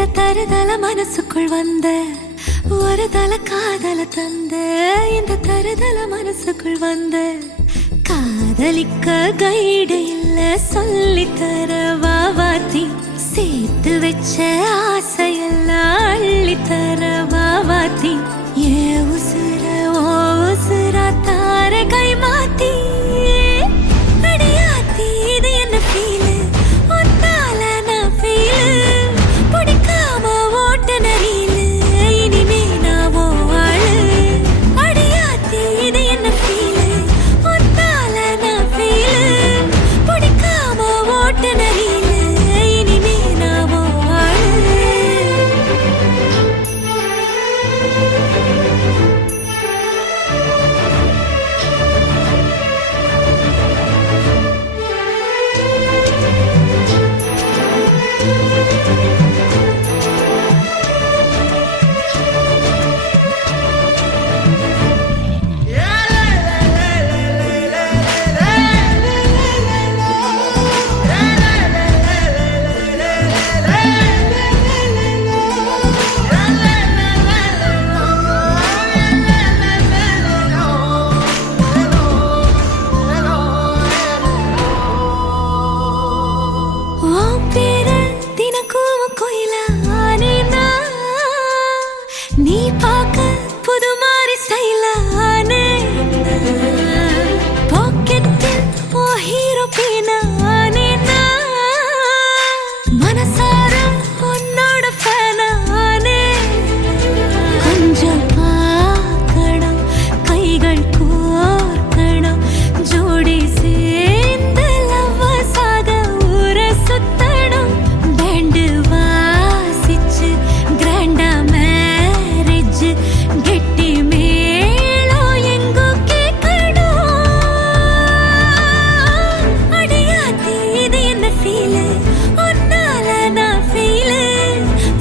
இந்த தருதல மனசுக்குள் வந்த ஒரு தல காதல தந்த இந்த தருதல மனசுக்குள் வந்த காதலிக்க கைடு இல்ல சொல்லி தர வாவாத்தி சேர்த்து வச்ச ஆசையெல்லாம் அள்ளி தர வாவாத்தி ஏ உசுர ஓ உசுரா தார கை மாத்தி அடியாத்தி இது என்ன ஃபீலு ஒன்னால நான் ஃபீலு பிடிக்காம ஓட்ட நரீலு இனிமே நான் ஓ ஆளு அடியாத்தி இது என்ன ஃபீலு ஒன்னால நான் ஃபீலு பிடிக்காம ஓட்ட நரீலு இனிமே நான் ஓ ஆளு நீ பார்க்க புது மாதிரி ஸ்டைலானே பாக்கெட்டில் ஓ ஹீரோ பீனானே மனசார உன்னோட ஃபேனானே கொஞ்சம் பார்க்கணும் கைகள் கோர்க்கணும் ஜோடி சேர்ந்து லவ்வர்ஸாக ஊரை சுத்தணும் பேண்டு வாசிச்சு கிராண்டா கெட்டி மேளம் எங்கோ கேட்கணும் அடியாத்தி இது என்ன ஃபீலு ஒன்னால நான் ஃபீலு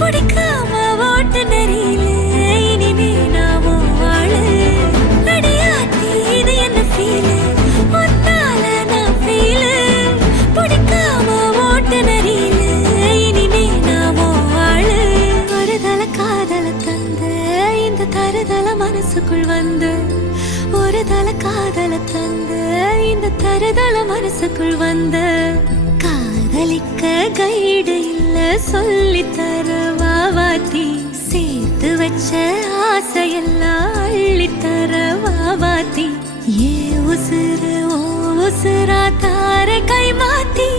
பிடிக்காம ஓட்டு நரீலு இனிமே நான் ஓ ஆளு அடியாத்தி இது என்ன ஃபீலு ஒன்னால நான் ஃபீலு பிடிக்காம ஓட்டு நரீலு இனிமே நான் ஓ ஆளு ஒரு தல காதல தந்த இந்த தருதல மனசுக்குள் வந்து ஒரு தல காதல தந்த இந்த தருதல மனசுக்குள் வந்து காதலிக்க கைடு இல்ல சொல்லி தர வாவாத்தி சேர்த்து வச்ச ஆசையெல்லாம் அள்ளி தர வாவாத்தி ஏ உசுறு ஓ உசுரா தார கை மாத்தி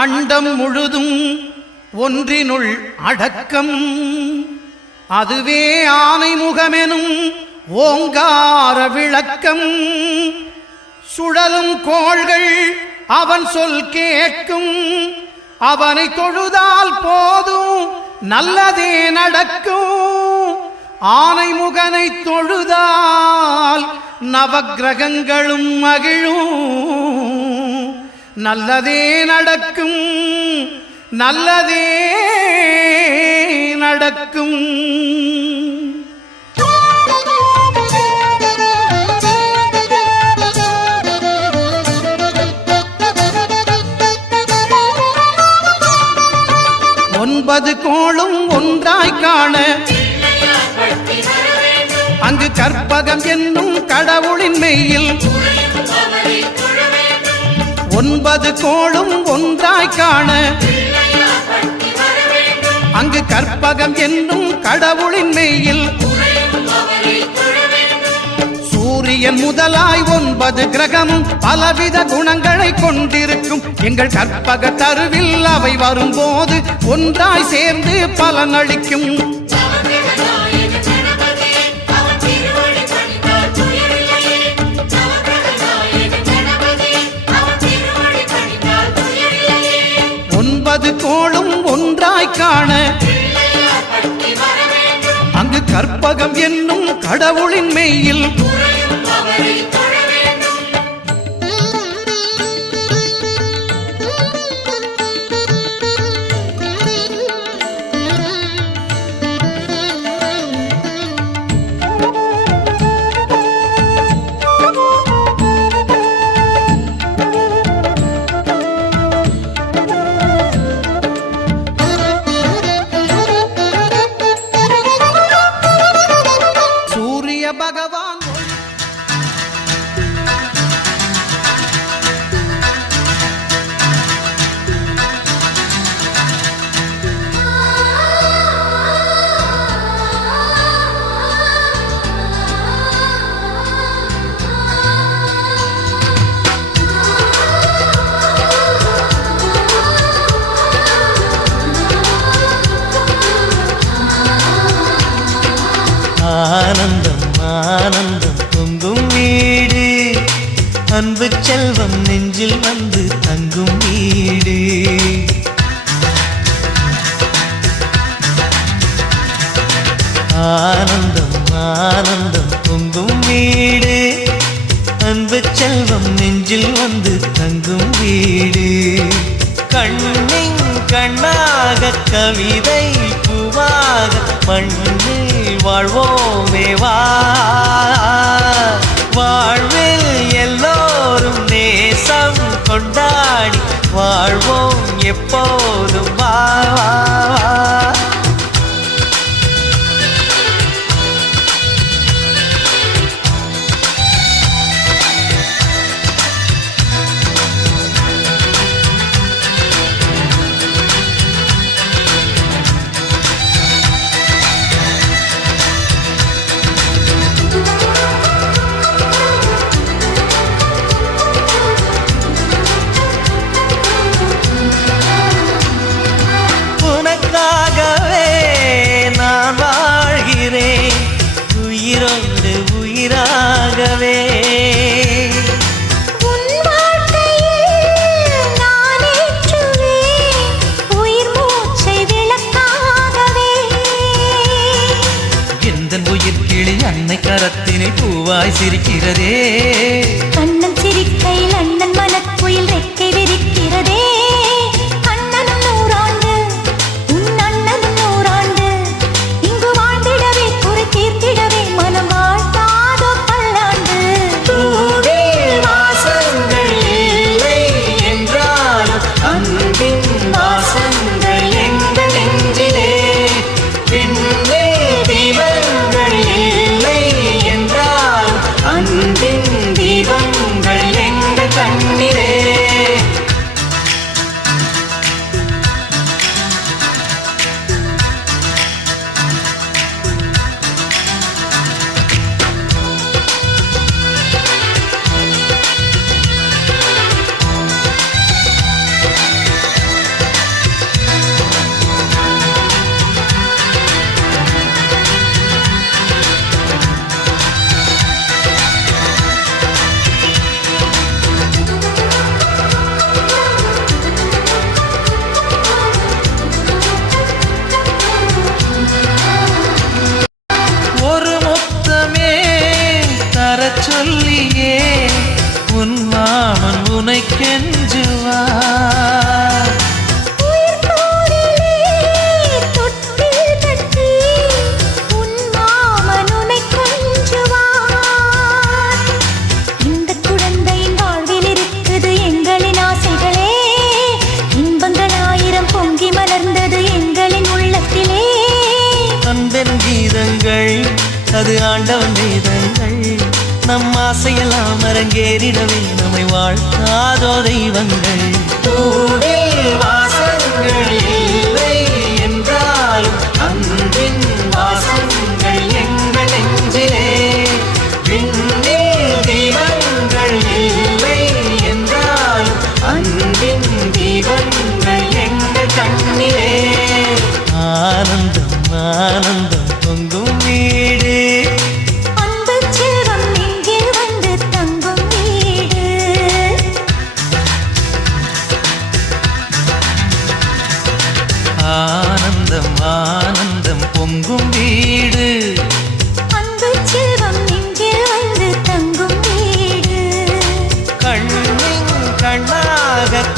அண்டம் முழுதும் ஒன்றினுள் அடக்கம் அதுவே ஆனை முகமெனும் ஓங்கார விளக்கம் சுழலும் கோள்கள் அவன் சொல் கேட்கும் அவனை தொழுதால் போதும் நல்லதே நடக்கும் ஆனை முகனை தொழுதால் நவக்கிரகங்களும் மகிழும் நல்லதே நடக்கும் நல்லதே நடக்கும் ஒன்பது கோளும் ஒன்றாய் காண அங்கு கற்பகம் என்னும் கடவுளின் மெய்யில் ஒன்பது கோளும் ஒன்றாய் காண அங்கு கற்பகம் என்னும் கடவுளின் மெய்யில் சூரியன் முதலாய் 9 கிரகமும் பலவித குணங்களை கொண்டிருக்கும் எங்கள் கற்பக தருவில் அவை வரும்போது ஒன்றாய் சேர்ந்து பலனளிக்கும் 9 கோளும் ஒன்றாய் காண அங்கு கற்பகம் என்னும் கடவுளின் மெய்யில் பகவான் ஆனந்தம் ஆனந்தம் பொங்கும் வீடு அன்பு செல்வம் நெஞ்சில் வந்து தங்கும் வீடு ஆனந்தம் ஆனந்தம் பொங்கும் வீடு அன்பு செல்வம் நெஞ்சில் வந்து தங்கும் வீடு கண்ணின் கண்ணாக கவிதை பூவாக மண்ணில் வாழ்வோமே வா வாழ்வில் எல்லோரும் நேசம் கொண்டாடி வாழ்வோம் எப்போதும் வா உயிரோடு உயிராகவே உன் வாழ்க்கையில் நான் ஏற்றுவேன் உயிர் மூச்சை விளக்காகவே எந்தன் உயிர் கிளி அன்னை கரத்தினில் பூவாய் சிரிக்கிறதே கண்ணன் சிரிக்கையில் அண்ணன் மனக்குயில் ரெக்கை விரிக்கிறதே அண்ணனும் 100 ஆண்டு உன் அண்ணனும் 100 ஆண்டு இங்கு வாழ்ந்திடவே குறை தீர்த்திடவே மனம் வாழ்த்தாதோ பல்லாண்டு பூவில் வாசங்கள் இல்லை என்றாலும் அன்பின் வாசங்கள் எங்கள் நெஞ்சிலே பின்னே தீபங்கள் இல்லை என்றாலும் அன்பின் தீபங்கள் எங்கள் கண்ணிலே சொல்லியே உன் மாமன் உனை கெஞ்சுவார் தொட்டில் கட்டி உன் மாமன் உனை கொஞ்சுவார் இந்த குழந்தையின் வாழ்வில் இருக்குது எங்களின் ஆசைகளே இன்பங்கள் 1000 பொங்கி மலர்ந்தது எங்களின் உள்ளத்திலே அன்பென் கீதங்கள் அது ஆண்டவன் வேதங்கள் நம் ஆசையெல்லாம் அரங்கேறிடவே நம்மை வாழ்த்தாதோ தெய்வங்கள் பூவில் வாசங்கள் இல்லை என்றாலும் அன்பின் வாசங்கள் எங்கள் நெஞ்சிலே விண்ணில் தீபங்கள் இல்லை என்றாலும் அன்பின் தீபங்கள் எங்கள் கண்ணிலே ஆனந்தம் ஆனந்தம் பொங்கும் வீடு அன்பு செல்வம் நெஞ்சில் வந்து தங்கும் வீடு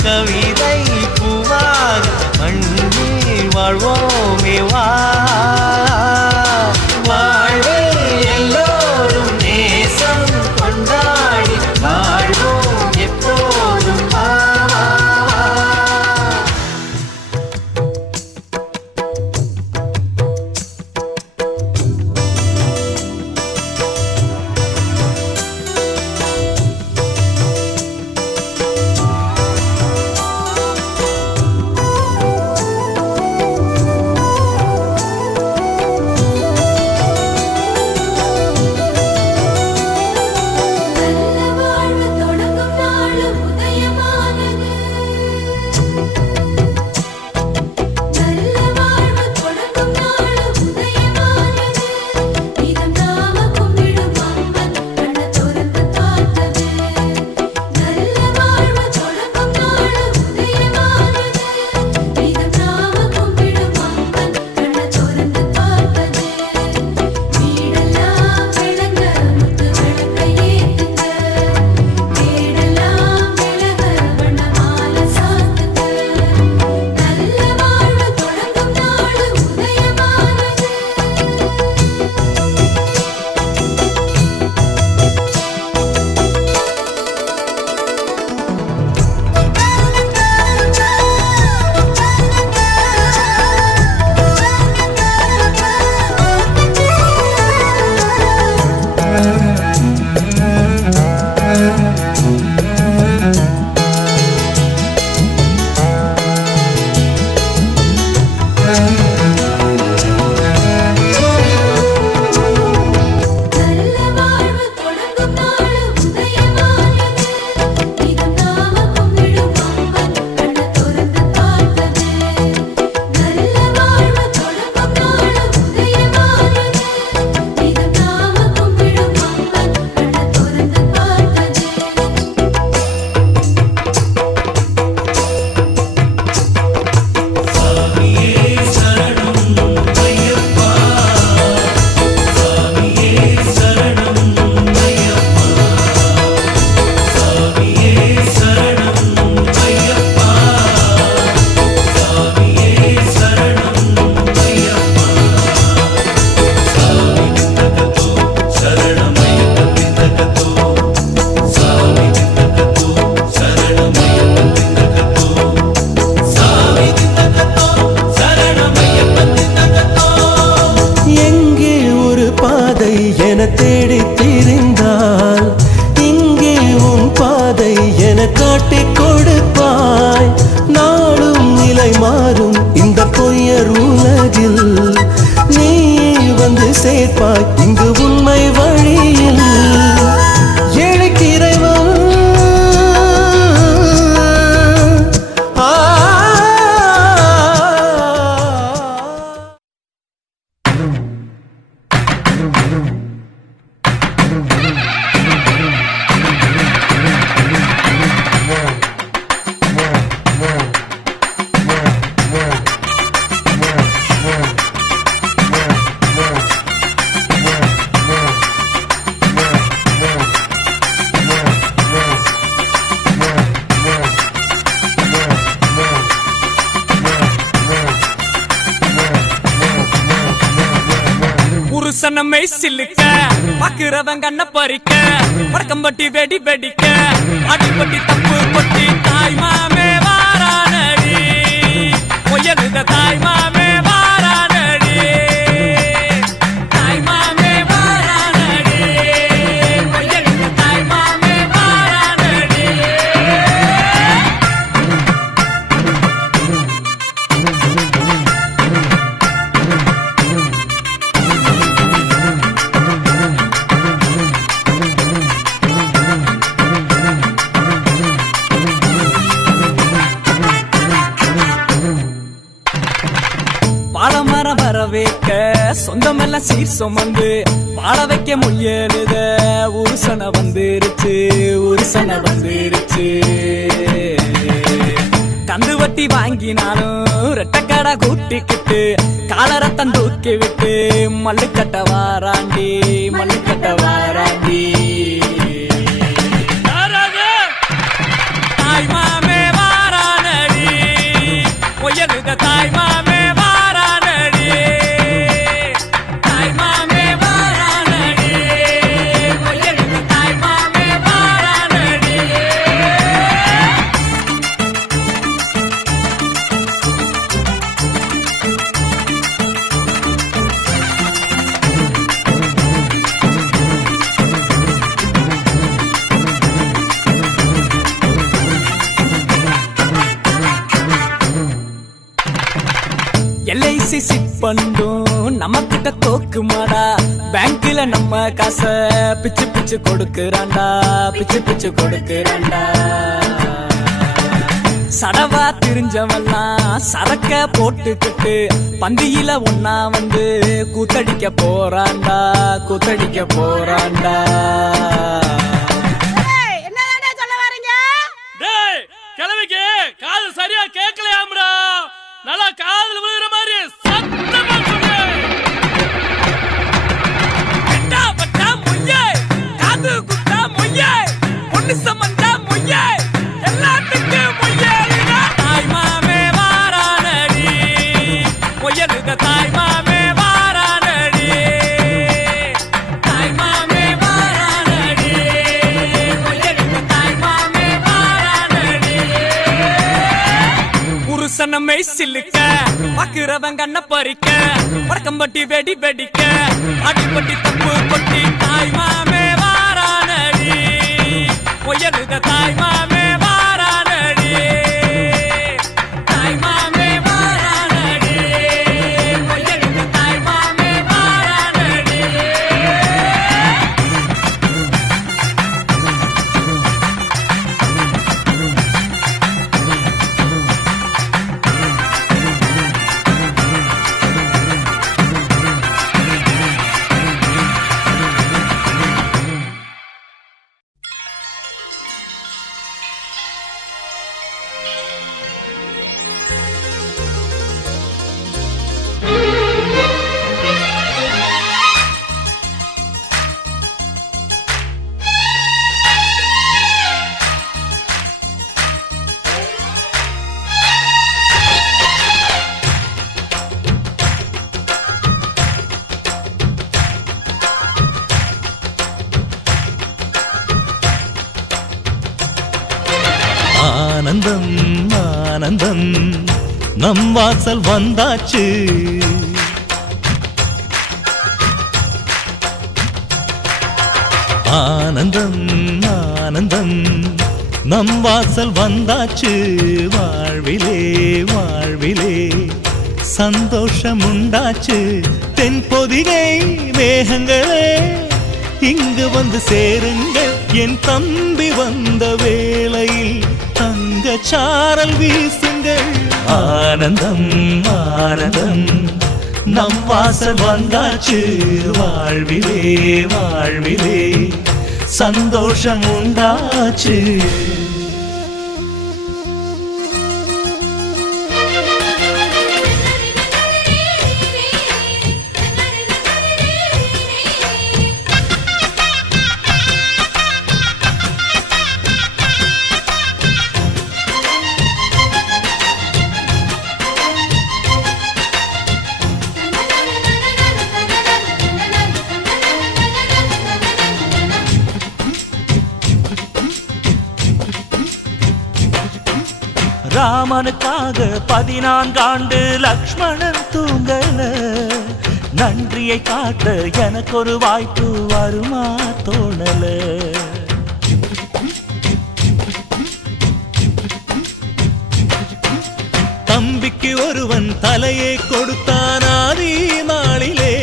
கவிதை பூவாக மண்ணில் வாழ்வோமே வா வாழ்வே எல்லோரும் நேசம் கொண்டாடி வாழ்வோம் எப்போதும் வா தேடி திரிந்தால் இங்கே உன் பாதை என காட்டிக் கொடுப்பாய். நாளும் நிலை மாறும் இந்த பொய்யர் உலகில் நீ வந்து சேர்ப்பாய் இங்கு உண்மை வழியில். ஏழைக்கு இறைவன் புருஷனமை சில்லுக்க பாக்குறவன் கண்ண பறிக்க வடக்கம்பட்டி வெடி வெடிக்க அடிப்பட்டி தப்பு கொட்டி தாய் மாமே வாரானடி பொய்யலுத தாய் மாமே வாரானடி தாய் மாமே வாரானடி பொய்யலுத தாய் மாமே வாரானடி. பாலமரம் வர வைக்க சொந்தமெல்லாம் சீர் சுமந்து வாழ வைக்க முயலுத உருசனை வந்துருச்சு உருசனை வந்துருச்சு. கந்து வட்டி வாங்கினாலும் ரெட்டக்கடை கூட்டிக்கிட்டு காலரத்தம் தூக்கி விட்டு மல்லுக்கட்ட வாராண்டி மல்லுக்கட்ட வாராண்டி. தாய் மாமே வாரா ஐசி சிட் பண்ணும் நம்ம கிட்ட தோக்கு மாடா பேங்க்ல நம்ம காசை பிச்சு பிச்சு கொடுக்கறான்டா பிச்சு பிச்சு கொடுக்கறான்டா சடவா திரிஞ்சவெல்லாம் சரக்க போட்டுக்கிட்டு பந்தியில ஒன்னா வந்து கூத்தடிக்க போறான்டா கூத்தடிக்க போறான்டா கிழமைக்கு காது சரியா கேட்கலையாம்டா நல்லா காதுல விழுகிற மாதிரி சத்தமா சொல்லு எட்டா பட்டா மொய்யே காது குத்தா மொய்யே பொண்ணு சம்மந்தா மொய்யே எல்லாத்துக்கு மொய்யே தாய் மாமே வாரானடி மொய்யலுக தாய் மாமே வாரானடி தாய் மாமே வாரானடி மொய்யலுக தாய் மாமே வாரானடி புருஷனமை சில்லுக்க பாக்குறவங்க கண்ண பறிக்க வடக்கம்பட்டி வெடி வெடிக்க அடிப்பட்டி தப்பு கொட்டி தாய் மாமே வாரானடி ஒயலுக தாய் மாமே வாரானடி தாய் மாமே வாரானடி ஒயலுக தாய் மாமே வாரானடி ஆனந்தம் ஆனந்தம் நம் வாசல் வந்தாச்சு ஆனந்தம் ஆனந்தம் நம் வாசல் வந்தாச்சு வாழ்விலே வாழ்விலே சந்தோஷம் உண்டாச்சு தென்பொதிகை மேகங்களே இங்கு வந்து சேருங்கள் என் தம்பி வந்த வேளையில் தங்க சாரல் வீசுங்கள் ஆனந்தம் ஆனந்தம் நம் வாசல் வந்தாச்சு வாழ்விலே வாழ்விலே சந்தோஷம் உண்டாச்சு ராமனுக்காக 14 ஆண்டு லக்ஷ்மணன் தூங்கல நன்றியை காட்ட எனக்கு ஒரு வாய்ப்பு வருமா தோணல தம்பிக்கு ஒருவன் தலையை கொடுத்தான் ஆதி நாளிலே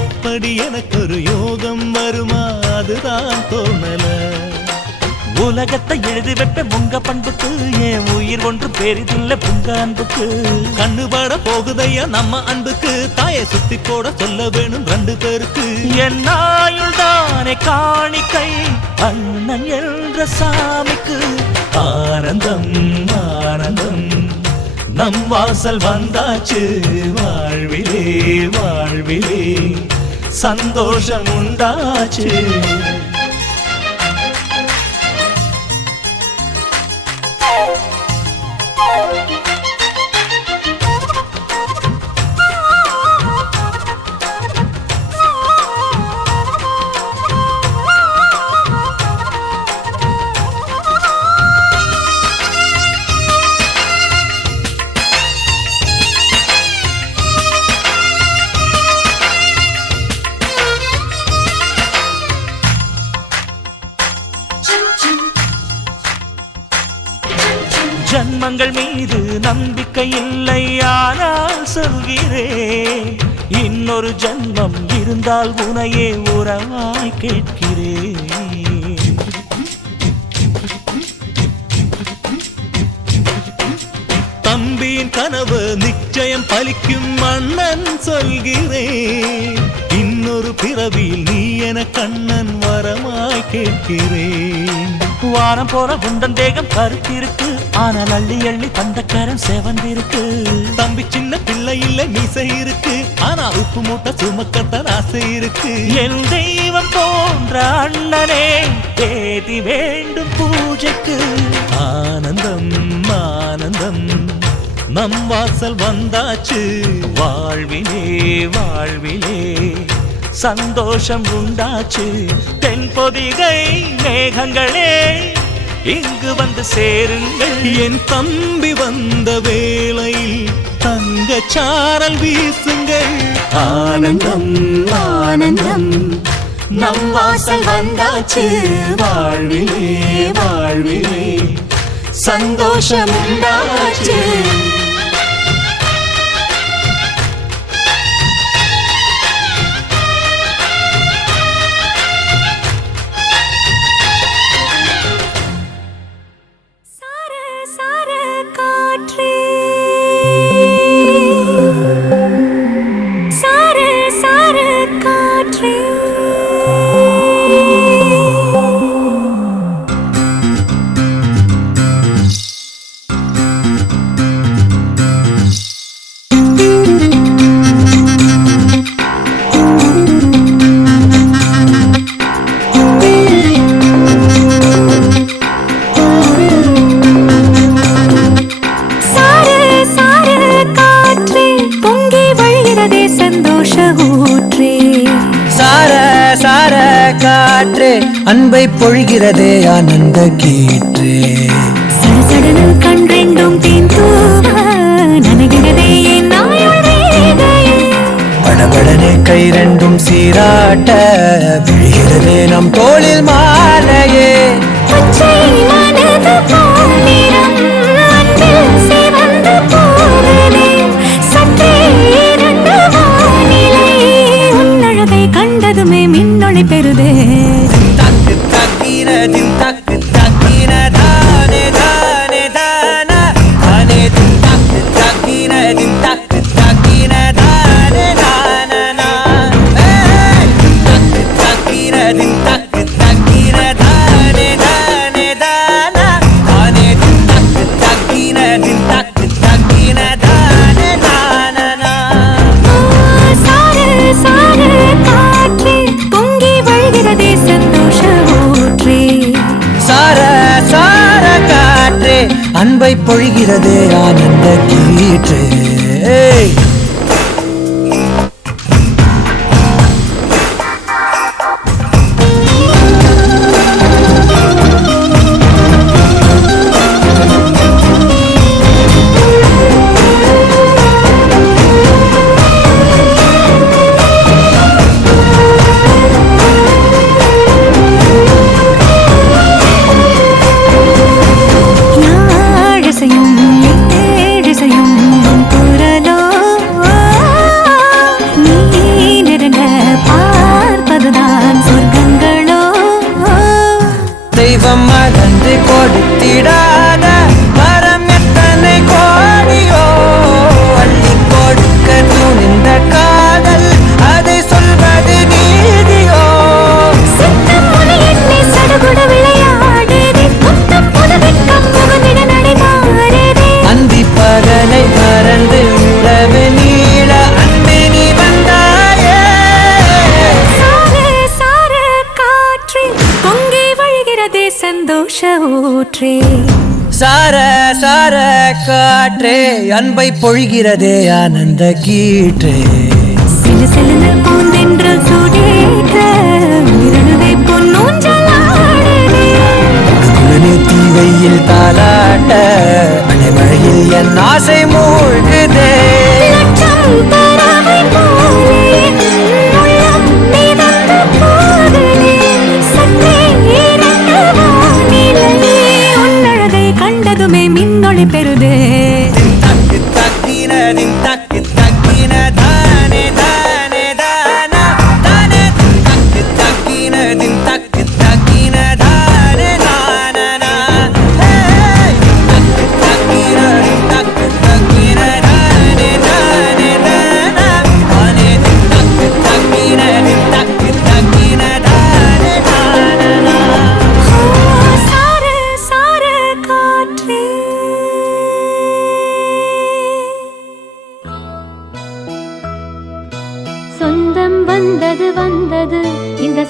அப்படி எனக்கு ஒரு யோகம் வருமா அதுதான் தோணல உலகத்தை எழுதி வைப்ப உங்க பண்புக்கு என் உயிர் ஒன்று பெரிதில்லை உங்க அன்புக்கு கண்ணுபட போகுதையா நம்ம அன்புக்கு தாயை சுத்தி போட சொல்ல வேணும் 2 பேருக்கு என் ஆயுள் தானே காணிக்கை அண்ணன் என்ற சாமிக்கு ஆனந்தம் ஆனந்தம் நம் வாசல் வந்தாச்சு வாழ்விலே வாழ்விலே சந்தோஷம் உண்டாச்சு ஜன்மங்கள் மீது நம்பிக்கை இல்லை, ஆனால் சொல்கிறேன் இன்னொரு ஜன்மம் இருந்தால் உனையே உறவாய் கேட்கிறேன். தம்பியின் கனவு நிச்சயம் பலிக்கும் அண்ணன் சொல்கிறேன். இன்னொரு பிறவியில் நீ என கண்ணன் வரமாய் கேட்கிறேன். வாரம் போற குண்டன் தேகம் கருத்திருக்கு, ஆனால் அள்ளி அள்ளி தந்த கரம் செவந்திருக்கு. தம்பி சின்ன பிள்ளை இல்லை மீசை இருக்கு, ஆனா உப்பு மூட்டை சுமக்கத்தான் ஆசை இருக்கு. என் தெய்வம் போன்ற அண்ணனே தேதி வேண்டும் பூஜைக்கு. ஆனந்தம் ஆனந்தம் நம் வாசல் வந்தாச்சு, வாழ்விலே வாழ்விலே சந்தோஷம் உண்டாச்சு. தென்பொதிகை மேகங்களே இங்கு வந்து சேருங்கள். என் தம்பி வந்த வேளையில் தங்க சாரல் வீசுங்கள். ஆனந்தம் ஆனந்தம் நம் வாசல் வந்தாச்சு, வாழ்விலே வாழ்விலே சந்தோஷம் உண்டாச்சு. அன்பை பொழிகிறதே ஆனந்த கீற்றே. சடசடனில் கண் ரெண்டும் தேன் தூவ நனைகிறதே என் படபடனே கை ரெண்டும் சீராட்ட விழுகிறதே நம் தோளில் மாலையே. பச்சை மனது போலிரம் அன்பில் சிவந்து போவதே சற்றே இரண்டு வானிலை உன்னழகை கண்டதுமே Minnoli பெறுதே. Din tak takina dane dane dana dane din tak takina din tak takina dane dana na hey din tak takina din tak takina dane dane dana dane din tak takina din tak takina dane dana na. சார சார காற்றே பொங்கி வழிகிறதே சந்தோஷ ஊற்றே. சார சார காற்றே அன்பை பொழிகிறதே ஆனந்த கீற்றே. தெய்வம் மறந்து கொடுத்திடாத வரம் எத்தனை கோடியோ அள்ளி கொடுக்க துணிந்த காதல் அதை சொல்வது நீதியோ. சித்தம் முனை என்னை சடுகுட விளையாடுதே முத்தம் புதுவெட்கம் முகமிட நடைமாறுதே. அந்தி பகலை மறந்து உறவு நீள அன்பே நீ வந்தாயே. சார சார காற்றே பொங்கி வழிகிறதே சந்தோஷ ஊற்றே. சார சார காற்றே அன்பை பொழிகிறதே ஆனந்த கீற்றே. சிலு சிலுன பூந்தென்றல் சூடேற்ற உயிரணுதை பொன்னூஞ்சலாடுதே. குளிர் தீவையில் தாலாட்ட அனைமழையில் என் ஆசை மூழ்குதே. லட்சம் பறவை போலே உள்ளம் மிதந்து போகுதே. சற்றே இரண்டு வானிலை உன்னழகை கண்டதுமே மின்னொளி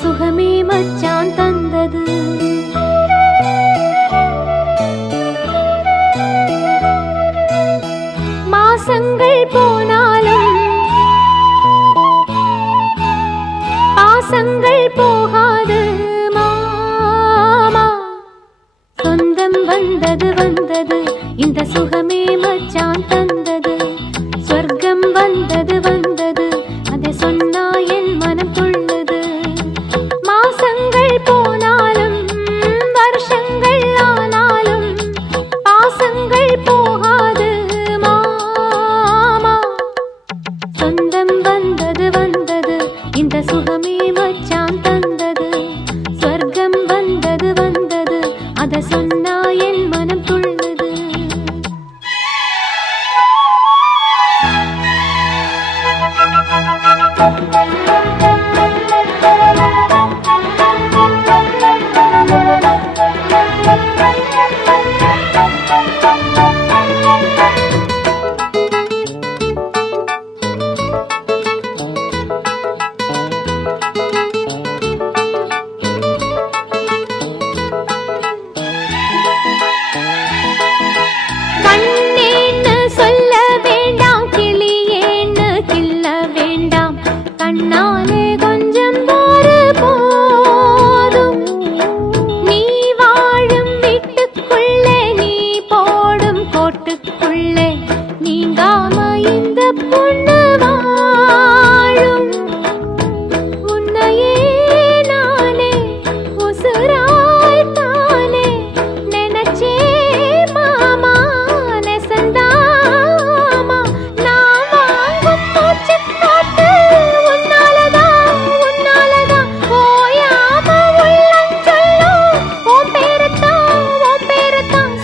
சுகமே மச்சான் தந்தது. மாசங்கள் போனாலும் பாசங்கள் போகாது மாமா. சொந்தம் வந்தது வந்தது இந்த சுகமே மச்சான் தந்தது. சொர்க்கம் வந்தது வந்தது அதை சொன்னா என் மனம் துள்ளுது. மாசங்கள் போனாலும் வருஷங்கள் ஆனாலும் பாசங்கள் போகாது மாமா. சொந்தம் வந்தது வந்தது இந்த சுகமே மச்சான் தந்தது. சொர்க்கம் வந்தது வந்தது அதை சொன்னா என் மனம் துள்ளுது. கண்ணேன்னு சொல்ல வேண்டாம், கிளியேன்னு கிள்ள வேண்டாம், கண்ணாலே கொஞ்சம் பாரு போதும். நீ வாழும் வீட்டுக்குள்ளே நீ போடும் கோட்டுக்குள்ளே நீங்காம இந்த பொண்ணு வாழும். உன்னையே நானே உசுராய் தானே நினைச்சே மாமா நெசந்தாமா. நான் வாங்கும் மூச்சு காத்து உன்னாலதான் போயாம உள்ளஞ்சொல்லும். உன் பேரத்தான்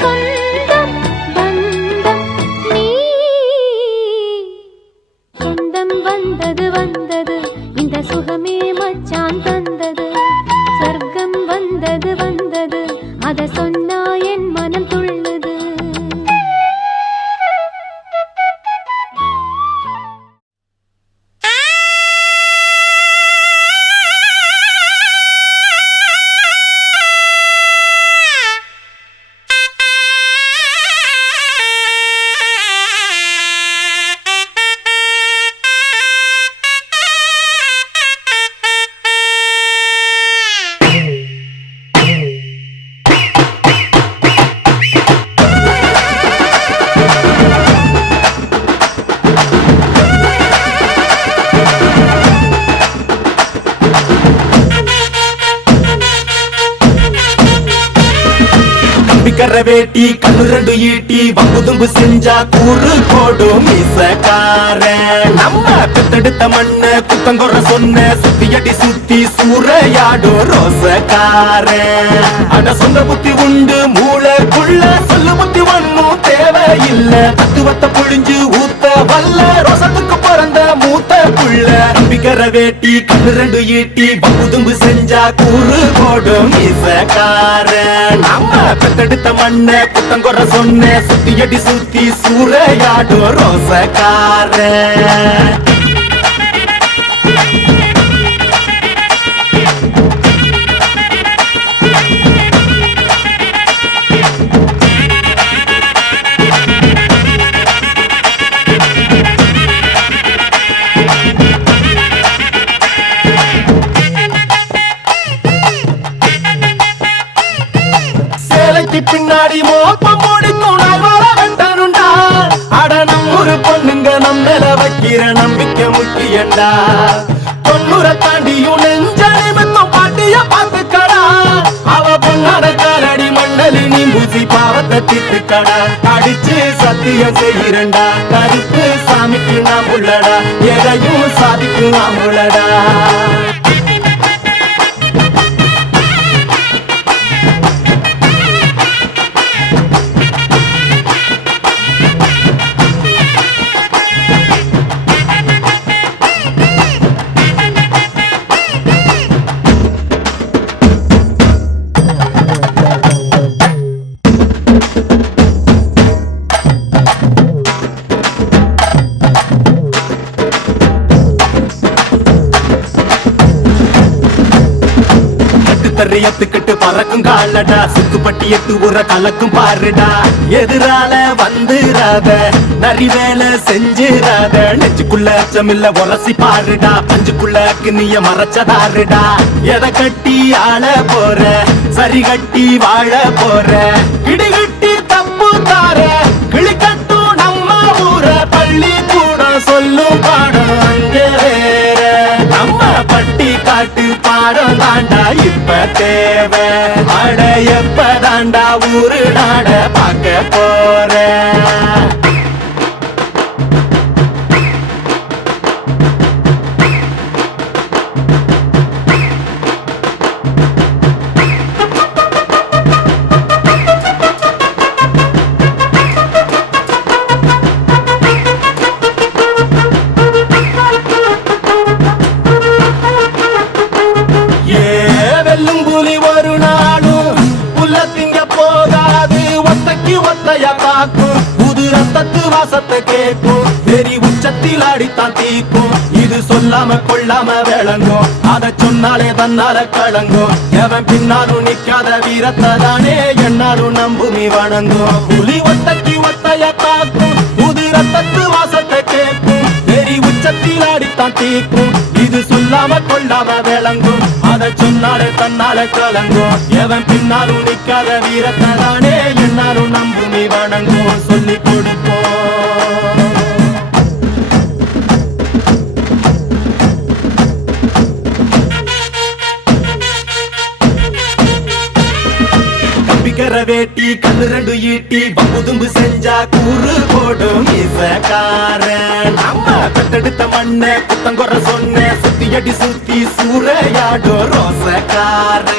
சொந்தம் பந்தம் நீ. சொந்தம் வந்தது வந்தது இந்த சுகமே மச்சான் தந்தது. சொர்க்கம் வந்தது வந்தது அதை சொன்னா என் மனம் துள்ளுது. கம்பிக்கர வேட்டி கண்ணு ரெண்டு ஈட்டி வம்புதும்பு செஞ்சா கூறு போடும் மீசக்காரன். நம்ம பெத்தெடுத்த மண்ண குத்தங்குற சொன்ன சுத்தியடி சுத்தி சூறையாடும் ரோசக்காரன். அட சொந்த புத்தி உண்டு மூளைக்குள்ள சொல்லு புத்தி ஒண்ணும் தேவையில்ல. தத்துவத்தை புழிஞ்சு ஊத்த வல்ல ரோசத்துக்கு பிறந்த மூத்த புள்ள. கம்பிக்கர வேட்டி கண்ணு ரெண்டு ஈட்டி வம்புதும்பு செஞ்சா கூறு போடும் மீசக்காரன். நம்ம பெத்தெடுத்த மண்ண குத்தங்குற சொன்ன சுத்தியடி சுத்தி சூறையாடும் ரோசக்காரன். சேலைக்கு பின்னாடி மோப்பம் முடிக்கும் நவர வெட்டனுண்டா. அட நம்மூரு பொண்ணுங்க நம்மள வைக்கிற நம்பிக்கை முக்கியண்டா. 90 தாண்டியும் நெஞ்ச நிமித்தம் பாட்டிய பாத்துக்கடா. அவ பொண்ணாட காலடி மண்ணலி நீ பூசி பாவத்தை திட்டுக்கடா. அடிச்சு சத்தியம் செய்கிறண்டா கருப்பு சாமிக்கு நாம் உள்ளடா. எதையும் சாதிக்கும் நாம் உள்ளடா. ஏத்துக்கிட்டு பறக்கும் காலடா சுக்குப்பட்டி எட்டு உர கலக்கும் பாருடா எதிரால வந்துராத நரி வேலை செஞ்சிராத நெஞ்சுக்குள்ள அச்சமில்ல உரசி பாருடா பஞ்சுக்குள்ள கிண்ணிய மறைச்சதாருடா எதை கட்டி ஆள போற சரி கட்டி வாழ போற இடிகட்டி தப்பு தார கிளி கட்டும் நம்ம ஊர பள்ளி கூட சொல்லும் பாடம் அங்கே வேற நம்ம பட்டி காட்டு பாடம் தாண்டா இப்ப தேவை அட எப்ப தாண்டா ஊரு நாட பார்க்க போற வெல்லும் புலி ஒரு நாளும் புல்ல திங்க போகாது ஒத்தைக்கு ஒத்தைய காக்கும் புது ரத்தத்து வாசத்தை கேட்கும் வெறி உச்சத்தில் அடித்தான் தீக்கும் இது சொல்லாம கொள்ளாம விளங்கும் அதை சொன்னாலே தன்னால கலங்கும் எவன் பின்னாலும் நிக்காத வீரத்தை தானே என்னாலும் நம்புமி வணங்கும் புலி ஒத்தைக்கு ஒத்தைய காக்கும் புது ரத்தத்து வாசத்தை கேட்கும் வெறி உச்சத்தில் அடித்தான் தீக்கும் இது சொல்லாம கொள்ளாம விளங்கும் அதை சொன்னாலே தன்னால கலங்கும் எவன் பின்னாலும் நிக்காத வீரத்தை தானே என்னாலும் நம்புமி வணங்கும் சொல்லி கொடுப்போம் கம்பிக்கர வேட்டி கண்ணு ரெண்டு ஈட்டி பம்புதும்பு செஞ்சா கூறு போடும் இசக்காரன் நம்ம பெத்தெடுத்த மண்ண குத்தங்கொற சொன்ன சுத்தி அடி சுத்தி சூறையாடும் ரோசக்காரன்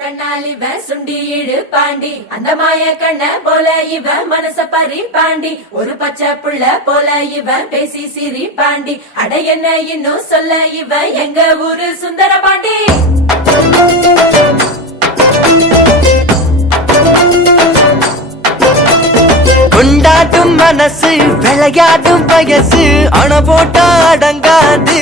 கண்ணால் இவன் சுண்டி இழு பாண்டி அந்த மாய கண்ண போல இவன் மனச பறி பாண்டி ஒரு பச்சை புள்ள போல இவன் பேசி சிரி பாண்டி அட என்ன இன்னும் சொல்ல இவன் எங்க ஊரு சுந்தர பாண்டி கொண்டாட்டும் மனசு விளையாடும் வயசு அண போட்டா அடங்காது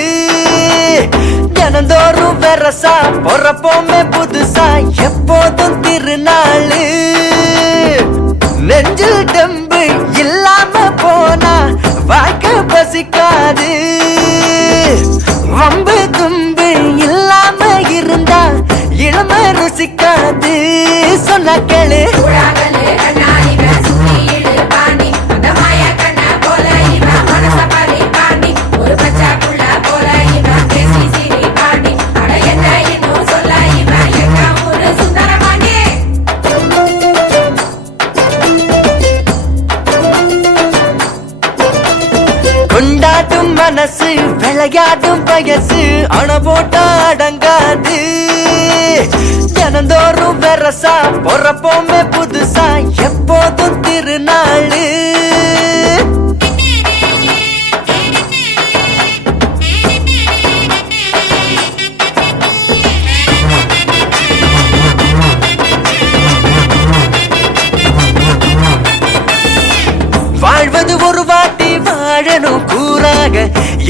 தினந்தோறும் வெரசா பொறப்போமே புதுசா எப்போதும் திருநாளு நெஞ்சில் டெம்பு இல்லாம போனா வாழ்க்கை பசிக்காது வம்பு தும்பு இல்லாம இருந்தா இளமை ருசிக்காது சொன்ன கேளு கொண்டாட்டும் மனசு விளையாடும் வயசு அண போட்டா அடங்காது தினந்தோறும் வெரசா பொறப்போமே புதுசா எப்போதும் திருநாளு வாழ்வது ஒரு வாட்டி வாழணும் கூறாக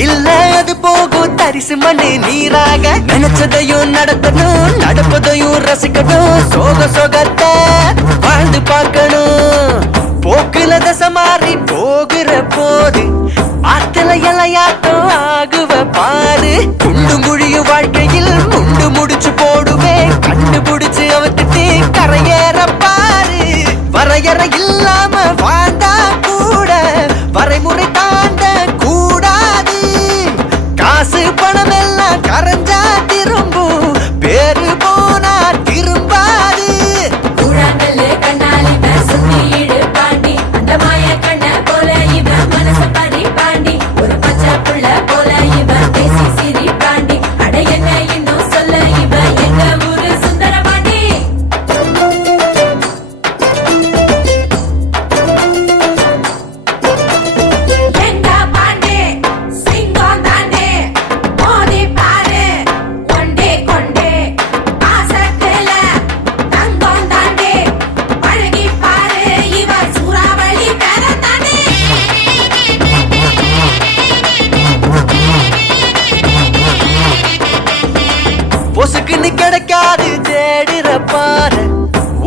இல்ல அது போகும் தரிசு மண்ணு நீராக நினைச்சதையும் நடத்தணும் நடப்பதையும் ரசிக்கணும் சோக சோகத்தை வாழ்ந்து பார்க்கணும் போக்குல தசை மாறி போகிற போது ஆத்துல இலையாட்டம் ஆகுவ பாரு குண்டும் குழியும் வாழ்க்கையில் முண்டு முடிச்சு போடுவேன் கண்டுபிடிச்சு அவத்துட்டு கரையேற பாரு வரையறை இல்லாம வாழ்ந்தா கூட வரைமுறை தாண்ட கூடாது காசு பணம் எல்லாம் கரைஞ்சா திரும்பும் பேரு போனா திரும்பாது கண்ணாலி பொசுக்குன்னு கிடைக்காது தேடுற பாரு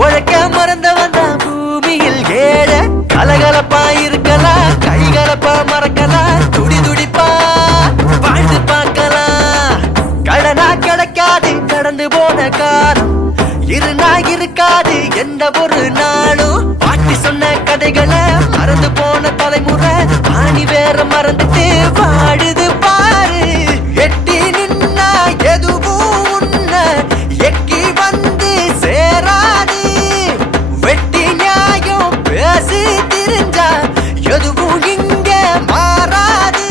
உழைக்க மறந்தவன் தான் பூமியில் ஏழ கலகலப்பா இருக்கலாம் கைகலப்பா மறக்கலாம் துடி துடிப்பா வாழ்ந்து பார்க்கலாம் கடனா கிடைக்காது கடந்து போன காலம் இருநா இருக்காது எந்த ஒரு நாளும் பாட்டி சொன்ன கதைகளை மறந்து போன தலைமுறை ஆணி வேற மறந்துட்டு வாடுது பாரு எட்டி நின்னா எதுவும் உன்ன எக்கி வந்து சேராது வெட்டி நியாயம் பேசி திரிஞ்சா எதுவும் இங்க மாறாது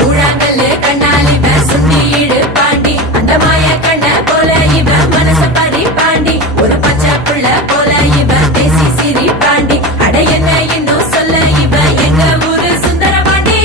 கூழாங்கல்லு கண்ணால் இவன் சுண்டி இடு பாண்டி அந்த மாய கண்ண போல இவன் மனச பறி பாண்டி ஒரு பச்சை புள்ள போல இவன் பேசி சிரி பாண்டி அட என்ன இன்னும் சொல்ல இவன் எங்க ஊரு சுந்தர பாண்டி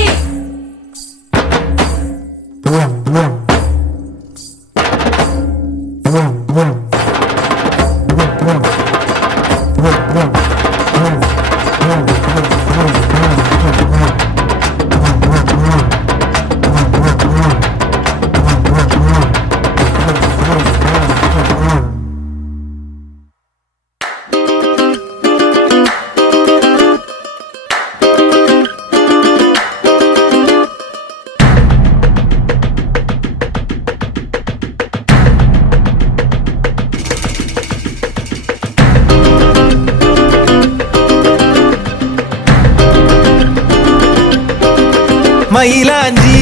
மயிலாஞ்சி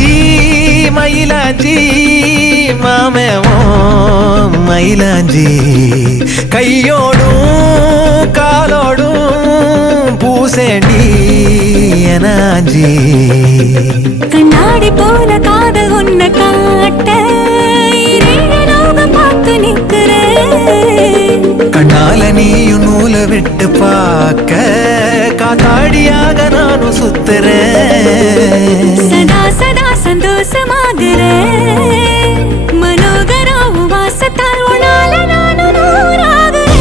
மயிலாஞ்சி மாமேவோ மயிலாஞ்சி கையோடும் காலோடும் பூசேண்டி எனாஞ்சி கண்ணாடி போல காதல் உன்னை காட்ட பார்த்து நிற்கிறேன் கண்ணால நீயும் நூலை விட்டு பார்க்க காத்தாடியாக நானும் சுத்துறேன் சதா சதா சந்தோஷமாகிறேன் மனோகரா வாசத்தால் உன்னால நானும் நூறாகிறேன்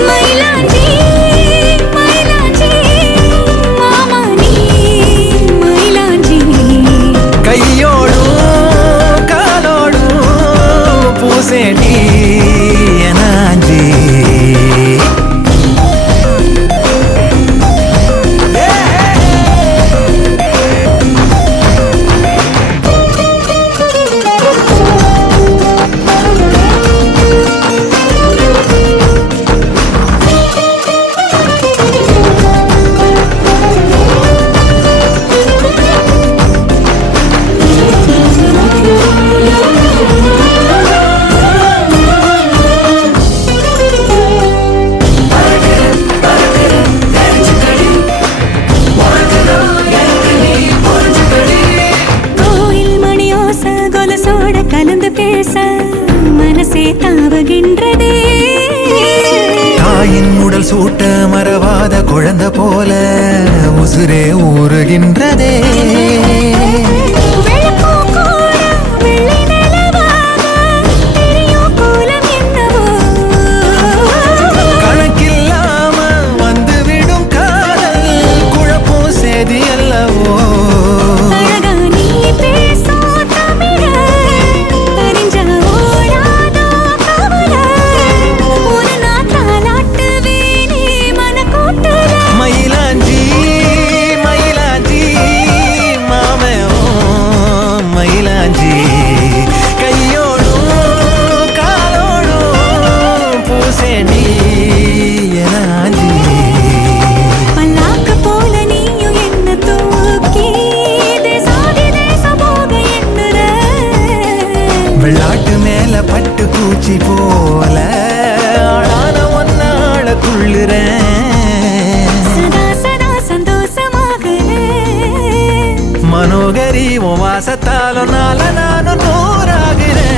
மயிலாஞ்சி மயிலாஞ்சி மாமா நீ மயிலாஞ்சி கையோடும் காலோடும் பூசேண்டி எனாஞ்சி கோயில் மணியோச கொலசோட கலந்து பேச மனசே தாவுகின்றதே தாயின் உடல் சூட்ட மறவாத குழந்தை போல உசுரே ஊறுகின்றதே வெள்ளப்பூ கூட வெள்ளை நிலவாக தெரியும் கோலம் என்னவோ கணக்கில்லாம வந்துவிடும் காதல் குழப்பம் சேதி அல்லவோ அழகா நீ பேசும் தமிழ அறிஞ்ச ஓடாதோ கவலை ஒரு நாள் தாலாட்டுவேனே மனக்கூட்டுல மயிலாஞ்சி மயிலாஞ்சி மாமேவோ மயிலாஞ்சி கையோடும் காலோடும் பூசேண்டி எனாஞ்சி பல்லாக்கு போல நீயும் என்ன தூக்கி தேசாதி தேச போக எண்ணுற வெள்ளாட்டு மேல பட்டு பூச்சி போல ஆளான ஒன்னாள துள்ளுறேன் சதா சதா சந்தோஷமாகிறேன் மனோகரி உன் வாசத்தாலும் நால நானும் நூறாகிறேன்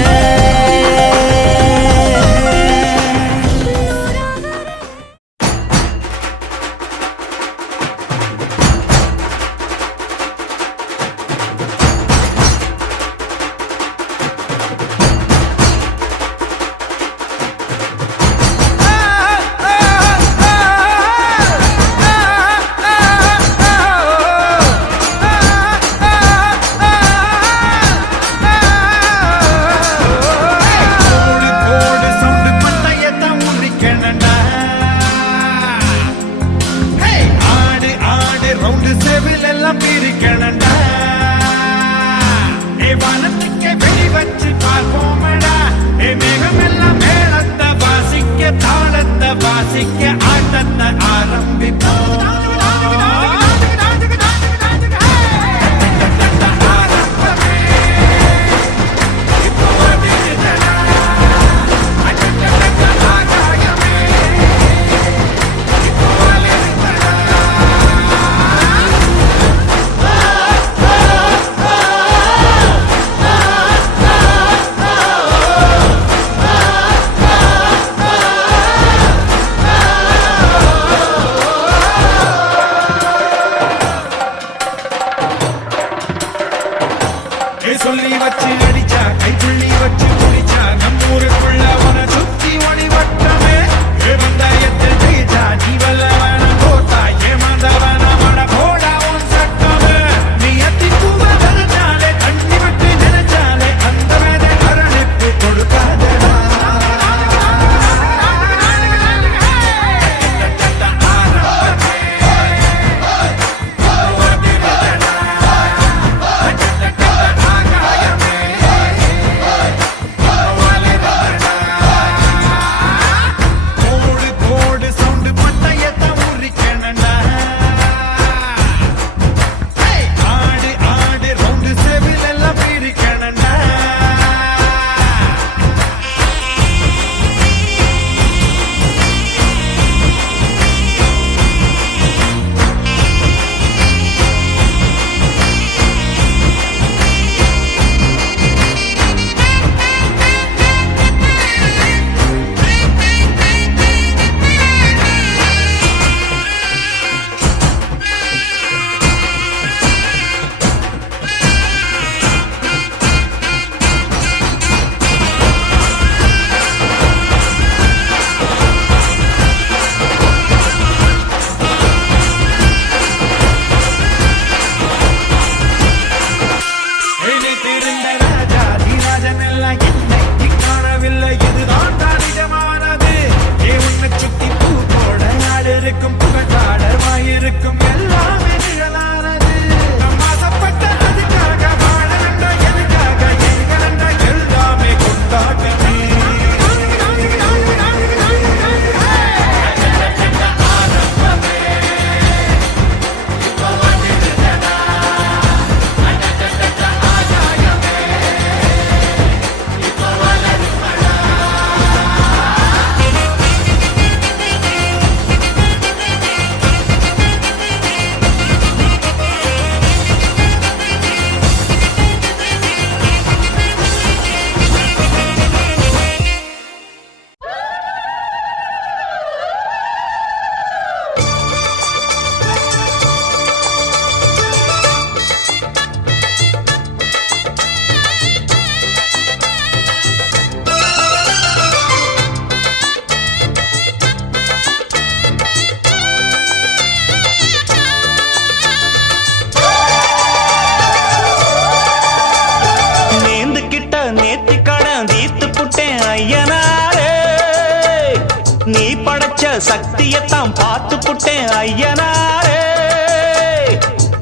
படைச்ச சக்தியத்தான் பார்த்து புட்டேன் ஐயனாரே.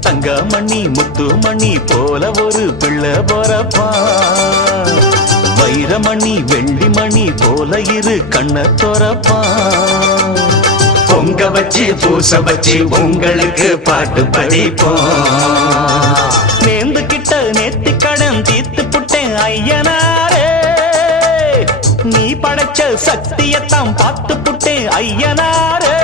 தங்கமணி முத்துமணி போல ஒரு பிள்ளை பொறப்பான், வைரமணி வெள்ளிமணி போல இரு கண்ண தொறப்பான். பொங்க வச்சு பூச வச்சு உங்களுக்கு பாட்டு படிப்போம். நேர்ந்து கிட்ட நேத்தி கடன் தீர்த்து புட்டேன் ஐயனாரே. நீ படைச்ச சக்தியத்தான் பார்த்து புட்டேன் ஐயனாரே.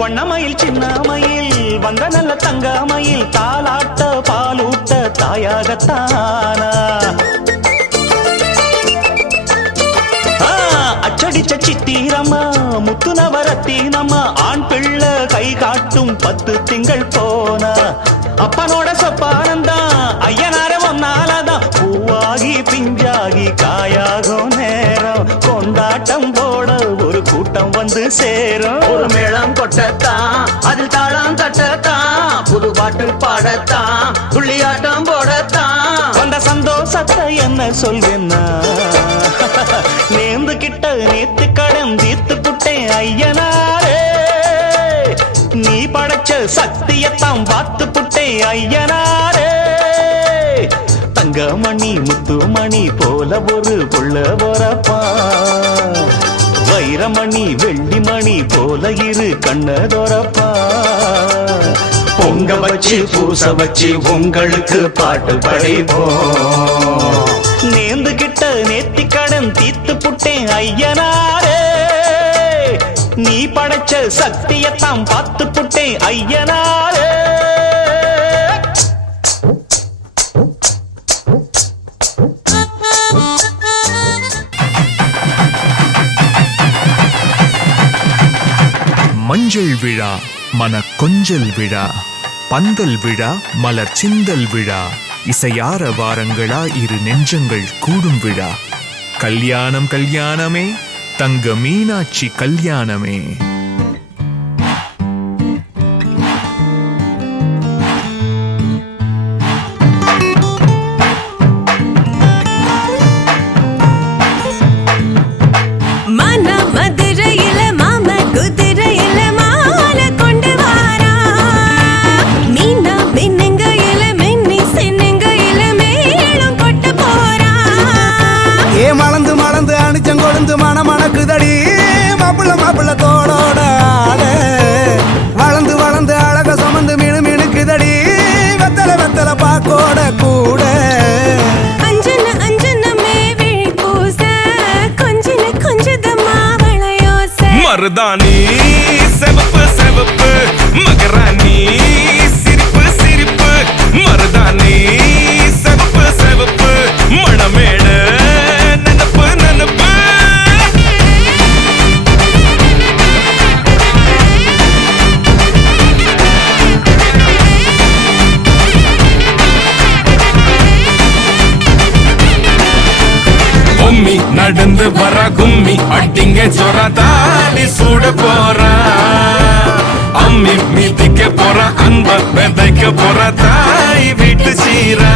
வண்ணமயில் சின்னமயில் வந்த நல்ல தங்கமயில் தாலாட்ட பாலூட்ட தாயாகத்தானா. அச்சடிச்ச சித்திரம்மா முத்து நவரத்தினம்மா ஆண் பிள்ளை கை காட்டும் 10 திங்கள் போனா. அப்பனோட சொப்பானந்தான் ஐயனார ஒன்னாலதான் பூவாகி பிஞ்சாகி காயாகும் நேரம். கொண்டாட்டம் போட ஒரு கூட்டம் வந்து சேரும். ஒரு மேளம் கொட்டத்தான் அதில் தாளம் தட்டத்தான் புது பாட்டு பாடத்தான் துள்ளியாட்டம் போடத்தான். அந்த சந்தோஷத்தை என்ன சொல்வேன்னா நேர்ந்து கிட்ட நேத்து கடன் தீர்த்து புட்டேன் ஐயனாரே. நீ படைச்ச சக்தியத்தான் பார்த்து புட்டேன் ஐயனாரே. தங்கமணி முத்துமணி போல ஒரு புள்ள பொறப்பான், வைரமணி வெள்ளிமணி போல இரு கண்ண தொறப்பான். பொங்க வச்சு பூச வச்சு உங்களுக்கு பாட்டு படிப்போம். நேர்ந்து கிட்ட நேத்தி கடன் தீர்த்து புட்டேன் ஐயனாரே. நீ படைச்ச சக்தியத்தான் பார்த்து புட்டேன் ஐயனாரே. மஞ்சள் விழா மன கொஞ்சல் விழா, பந்தல் விழா மலர் சிந்தல் விழா, இசையார வாரங்களா இரு நெஞ்சங்கள் கூடும் விழா. கல்யாணம் கல்யாணமே தங்க மீனாட்சி கல்யாணமே. மணக்குதடி மாப்பிள்ள மாப்பிள்ள தோளோட ஆட வளர்ந்து வளர்ந்து அழக சுமந்து மினு மினுக்குதடி வெத்தல வெத்தல பாக்கோட கூட. அஞ்சன அஞ்சனமே விழி பூச கொஞ்சன கொஞ்சதமா வளையோச. மருதாணி செவப்பு செவப்பு மகராணி சிரிப்பு சிரிப்பு. மருதாணி செவப்பு செவப்பு மணமேட நனப்பு நனப்பு. நடந்து வர கும்மி அட்டிங்க ஜொரதானி சூட போறா. அம்மி மீதிக்க போற அன்ப விதைக்க போற தாய் வீட்டு சீரா.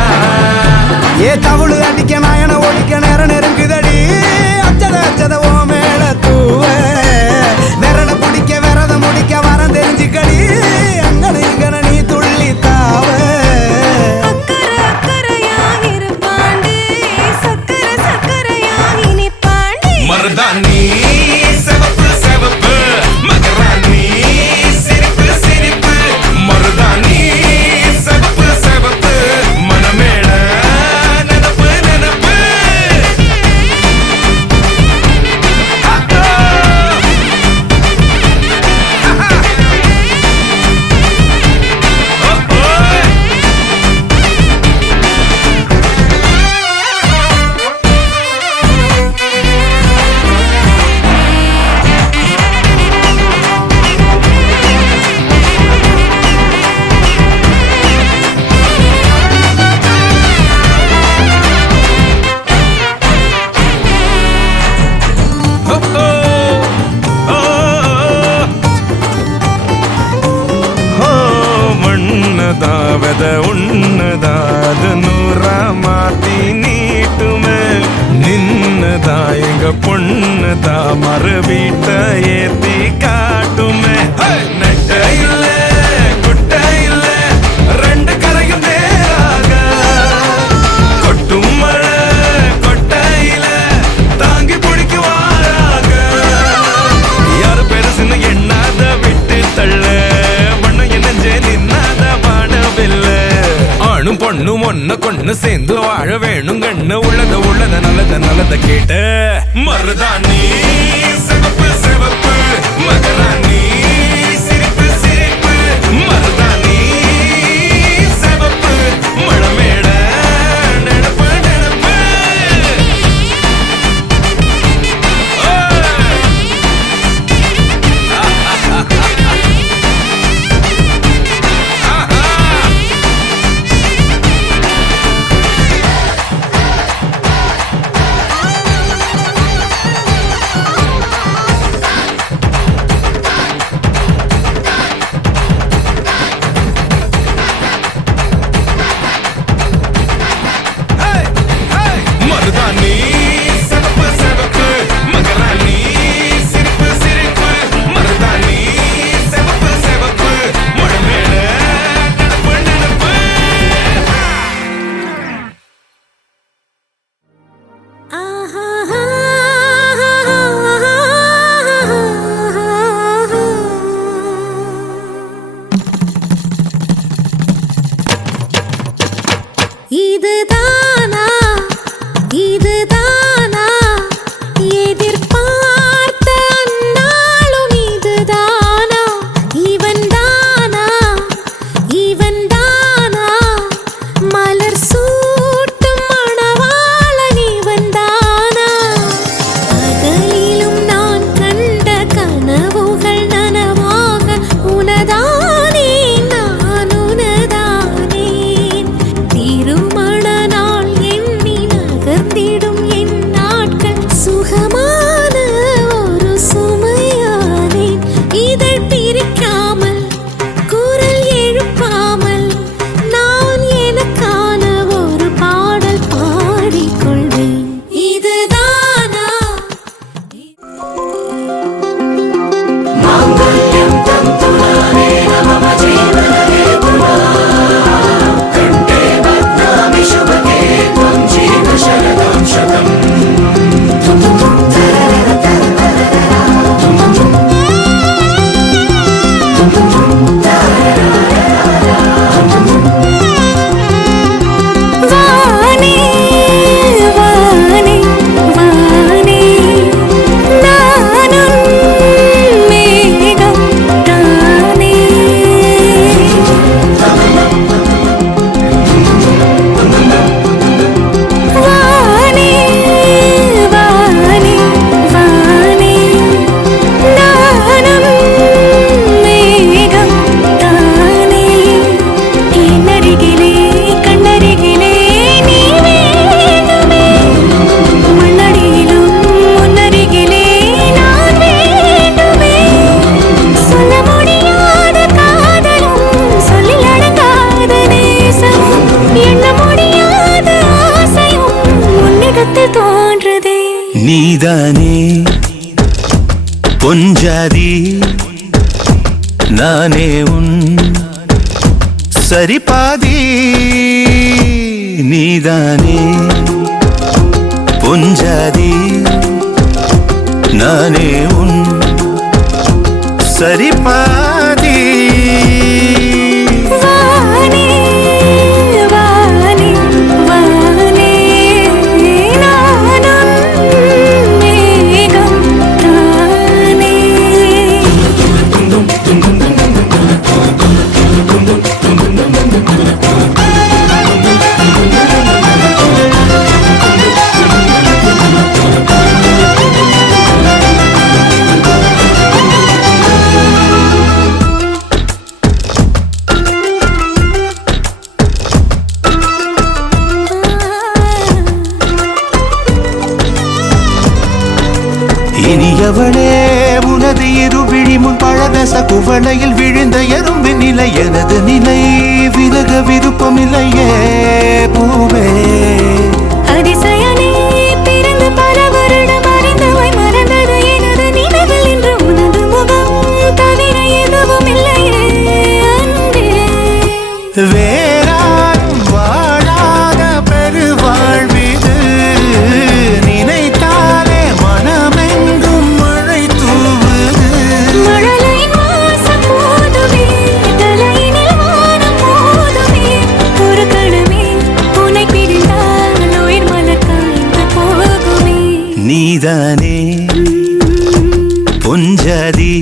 ஏ தவுளு அடிக்க நாயன ஒழிக்க நேரம் நெருங்குதடி அச்சத அச்சத ஓ மேல தூவ. விரல பிடிக்க விரத முடிக்க வரம் தெரிஞ்சுக்கடி அங்கன இங்கன நீ துள்ளி தாவ. மருதாணி செவப்பு செவப்பு மகராணி சிரிப்பு சிரிப்பு. மருதாணி செவப்பு செவப்பு மணமேட நனப்பு நனப்பு. ஒண்ணுதான் நூறா மாத்தி நீட்டுமே நின்னுதான் எங்க பொண்ணுதான் மறு வீட்டை ஏத்தி காட்டுமே நெட்ட இல்ல குட்ட இல்ல ரெண்டு கரையும் நேராக கொட்டும் மழை கொட்டையில தாங்கி பிடிக்குவாராக யாரு பெருசுன்னு எண்ணாத விட்டு தள்ள பண்ண என்னஞ்சே நின்னாத பாடவில்லை ஆணும் பொண்ணும் ஒன்ன கொண்டு சேர்ந்து வாழ வேணும் கண்ணு உள்ளத நல்லத கேட்ட மருதாணி சிவப்பு சிவப்பு மகராணி சிரிப்பு சிரிப்பு மருதாணி சிவப்பு மழமேட நினப்பு நினப்பு மருதாணி சிவப்பு சிவப்பு மகராணி சிரிப்பு சிரிப்பு மருதாணி சிவப்பு சிவப்பு மழமேட நினப்பு நினப்பு இதுதானா இதுதானா எதிர்பார்த்த அந்நாளும் இதுதானா இவன்தானா இவன்தானா மலர் சூட்டும் மணவாளன் இவன்தானா பகலிலும் நான் கண்ட கனவுகள் நனவாக உனதானே நான் உனதானே திருமண நாள் எண்ணி நகர்ந்திடும் என் நாட்கள் சுகமான ஒரு சுமையானேன் இதழ் பிரிக்காமல் குரல் எழுப்பாமல் நான் எனக்கான ஒரு பாடல் பாடிக்கொள்வேன் இதுதானா வானே வானே வானே நானும் மேகம் தானே வானே வானே வானே நானும் மேகம் தானே என்னருகிலே கண்ணருகிலே நீ வேண்டுமே மண்ணடியிலும் முன்னருகிலே நான் வேண்டுமே சொல்ல முடியாத காதலும் சொல்லில் அடங்காத நேசமும் எண்ண முடியாத ஆசையும் உன்னிடத்தில் தோன்றுதே நீதானே பொஞ்சாதி நானே உன் சரிபாதி நீதானே பொஞ்சாதி நானே உன் சரிபாதி வானே வானே வானே நானும் மேகம் தானே இனியவளே உனது இருவிழி முன் பழதச குவளையில் விழுந்த எறும்பின் நிலை எனது நிலை விலக விருப்பமில்லையே பூவே அதிசயனே பிறந்து பல வருடம் அறிந்தவை மறந்தது எனது நினைவில் இன்று உனது முகம் தவிர எதுவும் இல்லையே அன்பே வேறாரும் வாழாத பெருவாழ்விது நினைத்தாலே மனமெங்கும் மழை தூவுது மழலையின் வாசம் போதுமே தலையினில் வானம் போதுமே ஒரு கணமே உன்னை பிரிந்தால் உயிர் மலர் காய்ந்து போகுமே நீதானே பொஞ்சாதி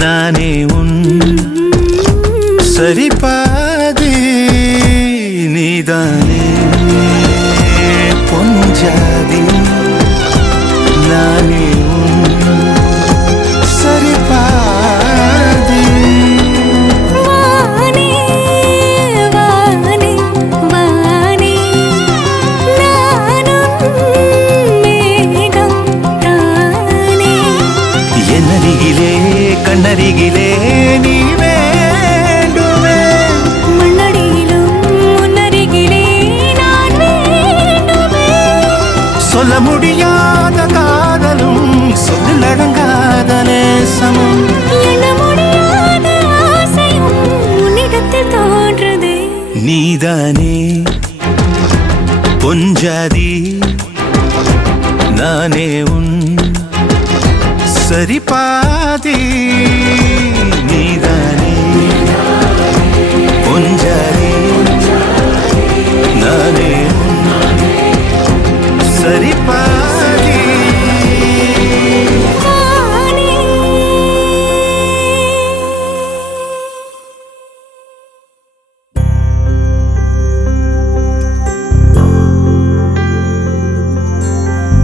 நானே உன் சரிபாதி நீதானே பொஞ்சாதி நானே உன் சரிபாதி வானே வானே வானே நானும் மேகம் தானே என்னருகிலே கண்ணருகிலே நீ வேண்டுமே மண்ணடியிலும் முன்னருகிலே நான் வேண்டுமே சொல்ல முடியாத காதலும் சொல்லடங்காத நேசமும் எண்ண முடியாத ஆசையும் உன்னிடத்தில் தோன்றுதே நீதானே பொஞ்சாதி நானே உன் சரிபாதி நீதானே பொஞ்சாதி நானே உன் சரிபாதி வானே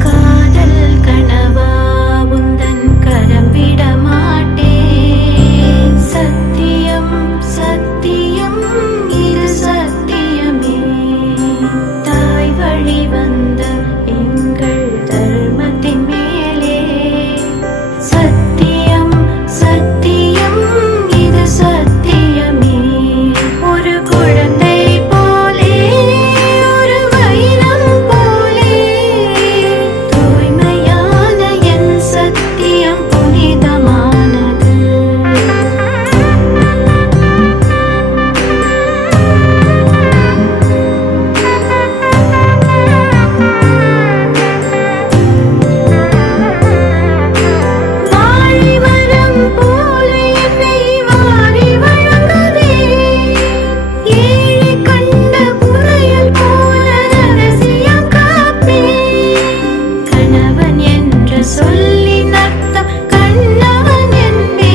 காதல் கனவா உந்தன் கரம் விட மாட்டேன் சத்தியம் சத்தியம் இது சத்தியமே தாய் வழி வந்த எங்கள் தர்மத்தின் மேலே சத்தியம் சத்தியம் இது சத்தியமே ஒரு குழந்தை போலே ஒரு வைரம் போலே தூய்மையான என் சத்தியம் புனிதமானது வாழிமரம் போலே என்னை வாரி வழங்கவே ஏழை கண்ட புதையல் போல ரகசியம் காப்பே கணவன் என்று சொல்லின் அர்த்தம் கண்ணவன் என்பே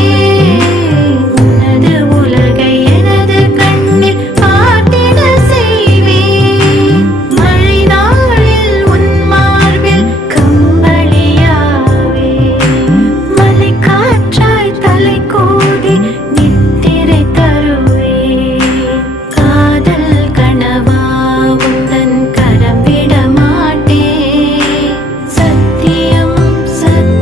உனது உலகை எனது கண்ணில் பார்த்திட செய்வேன் மழை நாளில் உன் மார்பில் கம்பளியாவே மலை காற்றாய் தலை கோதி நித்திரை தருவே காதல் கனவா உந்தன் கரம் விட மாட்டேன் சத்தியம் சத்தியம்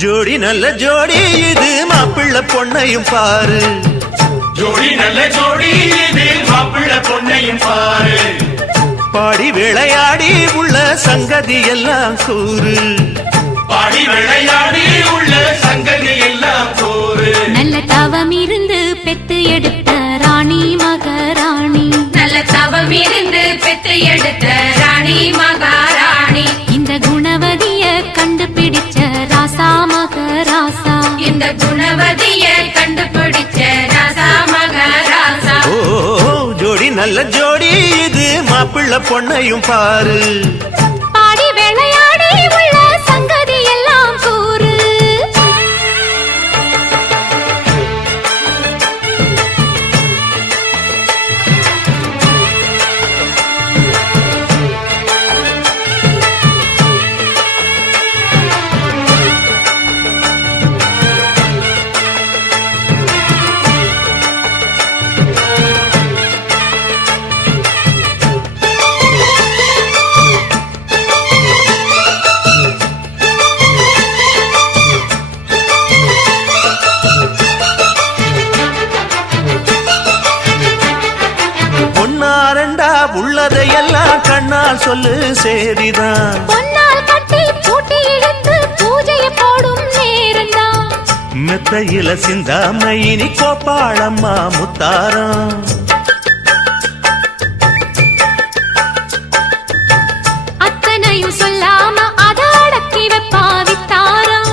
ஜோடி நல்ல ஜோடி இது மாப்பிள்ளை பொண்ணையும் பாரு ஜோடி நல்ல ஜோடி இது மாப்பிள்ளை பொண்ணையும் பாரு பாடி விளையாடி உள்ள சங்கதி எல்லாம் கூறு பாடி விளையாடி உள்ள சங்கதி எல்லாம் கூறு நல்ல தவம் இருந்து பெத்து எடுத்த ராணி மகாராணி நல்ல தவம் இருந்து பெற்று எடுத்த ராணி மகாராணி இந்த குணவதிய கண்டுபிடிச்ச ராசா மகராசா இந்த குணவதிய கண்டுபிடிச்ச ராசா மகாராசா ஓ ஜோடி நல்ல ஜோடி இது மாப்பிள்ளை பொண்ணையும் பாரு பாடி விளையாடி உள்ள சங்கதி எல்லாம் கூறு பொன்னாரண்டா உள்ளதையெல்லாம் கண்ணால் சொல்லு சேரிதான் பொன்னால் கட்டி பூட்டி இழுத்து பூஜையை போடும் நேரம்தான் மெத்தையில சிந்தாம இனி கோப்பாளம்மா முத்தாரம் அத்தனையும் சொல்லாம அத அடக்கி வைப்பா வித்தாரம்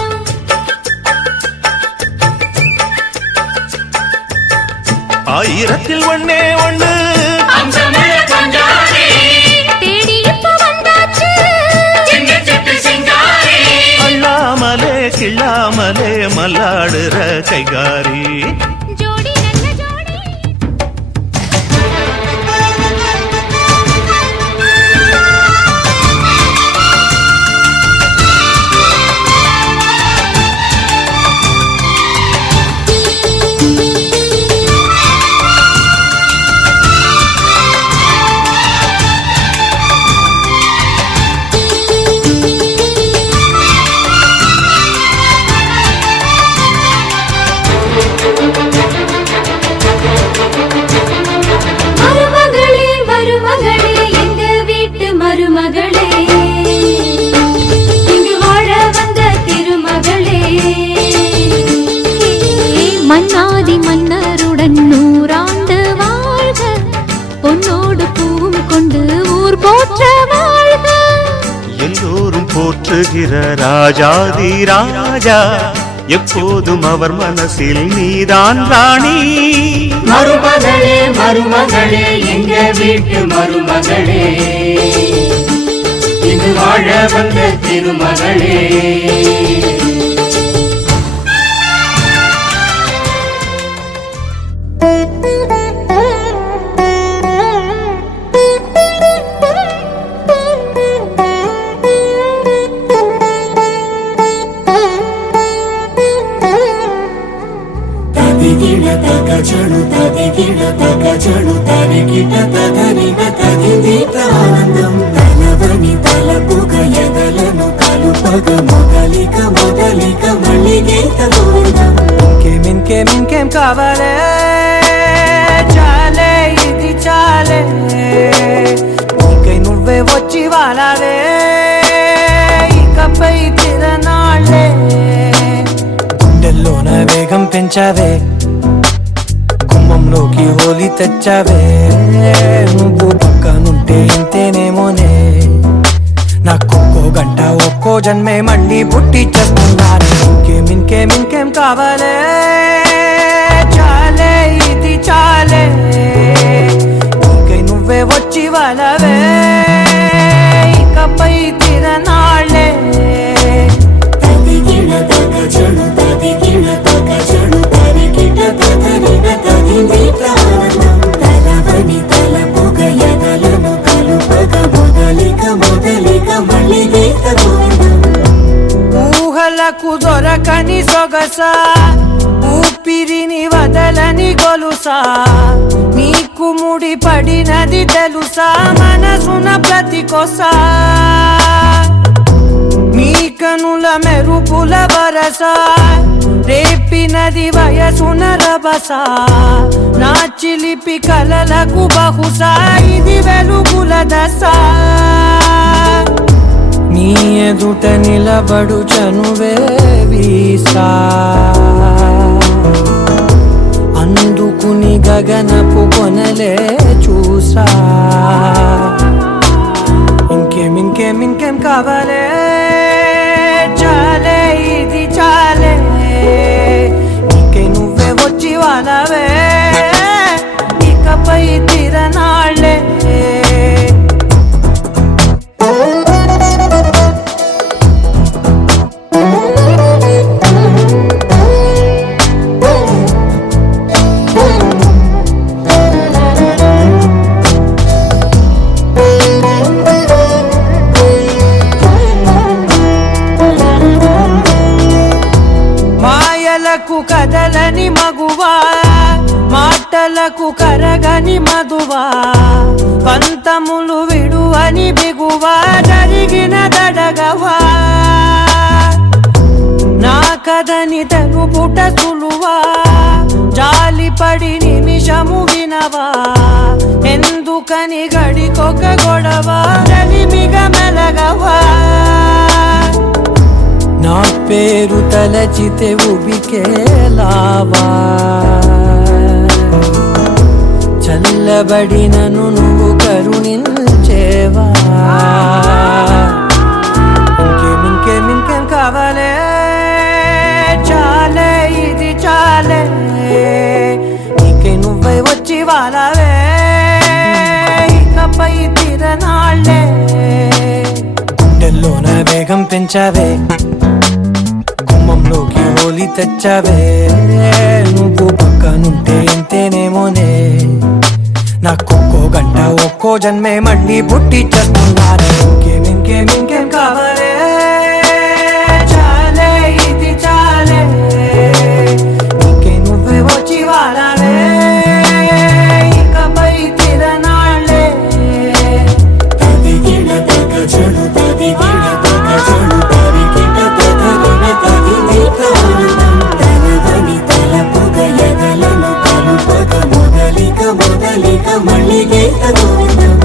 ஆயிரத்தில் ஒண்ணே ஒண்ணு அம்சமுள்ள கொஞ்சாரி தேடி இப்ப வந்தாச்சு சின்ன சிட்டு சிங்காரி அள்ளாமலே கிள்ளாமலே மல்லாடுற கைகாரி ஜோடி நல்ல ஜோடி மருமகளே மருமகளே எங்க வீட்டு மருமகளே இங்கு வாழ வந்த திருமகளே மன்னாதி மன்னருடன் 100 ஆண்டு வாழ்க பொன்னோடு பூவும் கொண்டு ஊர் போற்ற வாழ்க எல்லோரும் போற்றுகிற ராஜாதி ராஜா எப்போதும் அவர் மனசில் நீதான் ராணி மருமகளே மருமகளே எங்க வீட்டு மருமகளே இங்கு வாழ வந்த திருமகளே ತದಿಗಿಡ ತಗ ಚಣು ತದಿಗಿಡ ತಗ ಚಣು ತರಿಗಿಡ ತದರಿಗ ತದಿದೀತ ಆನಂದಂ ತಲವನಿ ತಲಪುಗ ಎದಲನು ಕಲುಪಗ ಮೊದಲಿಗ ಮೊದಲಿಗ ಮಳ್ಳಿಗೀತ ಗೋವಿಂದಂ ఇంకేం కావాలే చాలే ఇది చాలే నీకై నువ్వే వచ్చి వాలావే ఇకపై తిరనాళ్ళే గుండెల్లోన వేగం పెంచావే గుమ్మంలోకి హోలీ తెచ్చావే నువ్వు పక్కనుంటే ఇంతేనేమోనే నాకొక్కో గంట ఒక్కో జన్మే మళ్ళీ పుట్టి చేస్తున్నాను ఇంకేం కావాలే చాలే ఇది చాలే నీకై నువ్వే వచ్చి వాళ్ళవే ఇకపై తిరనాళ్ళే ತದಿಗಿಡ ತಗ ಚಣು ತದಿಗಿಡ ತಗ ಚಣು ತರಿಗಿಡ ತದರಿಗ ತದಿದೀತ ಆನಂದಂ ತಲವನಿ ತಲಪುಗ ಎದಲನು ಕಲುಪಗ ಮೊದಲಿಗ ಮೊದಲಿಗ ಮಳ್ಳಿಗೀತ ಗೋವಿಂದಂ ఊహలకు దొరకని సొగస ఊపిరిని వదలని గొలుసా నీకు ముడి పడినది తెలుసా మనసున ప్రతి కొస నీ కనుల మెరుపుల వరస రేపినది వయసున రభస నా చిలిపి కలలకు బహుశా ఇది వెలుగుల దశ నీ ఎదుట నిలబడు చనువే వీసా అందుకుని గగనపు కొనలే చూసా ఇంకేం కావాలే చాలే ఇది చాలే నీకే నువ్వే వచ్చి వాళ్ళవే ఇకపై తిరనాళ్ళే కదలని మగువా మాటలకు కరగని మధువా పంతములు విడువని బిగువా జరిగిన దడగవా నా కదని తెలుపుట సులువా జాలిపడి నిమిషము వినవా ఎందుకని గడికొక గొడవ రలిమిగ మెలగవా నా పేరు తలచితే ఉబికేలావా చల్లబడినను నువ్వు కరుణించేవా ఇంకేం కావాలే చాలే ఇది చాలే నీకే నువ్వే వచ్చి వాళ్ళవే ఇకపై తిరనాళ్ళే గుండెల్లోన వేగం పెంచావే గుమ్మంలోకి హోలీ తెచ్చావే నువ్వు పక్కనుంటే ఎంతేనేమోనే నాకొక్కో గంట ఒక్కో జన్మే మళ్ళీ పుట్టి చేస్తున్నారే ఇంకేం కావాలే చాలే ఇది చాలే నీకే నువ్వే వచ్చి వాళ్ళవే ఇకపై తిరనాళ్ళే తదిగిన తగ చెడు తదిగిన తగ చెడు తరిగిన తగగిన తగిలిక తనదని తలపుగ ఎదలను కలుపగ మొదలిక మళ్ళీగేత గోవిందం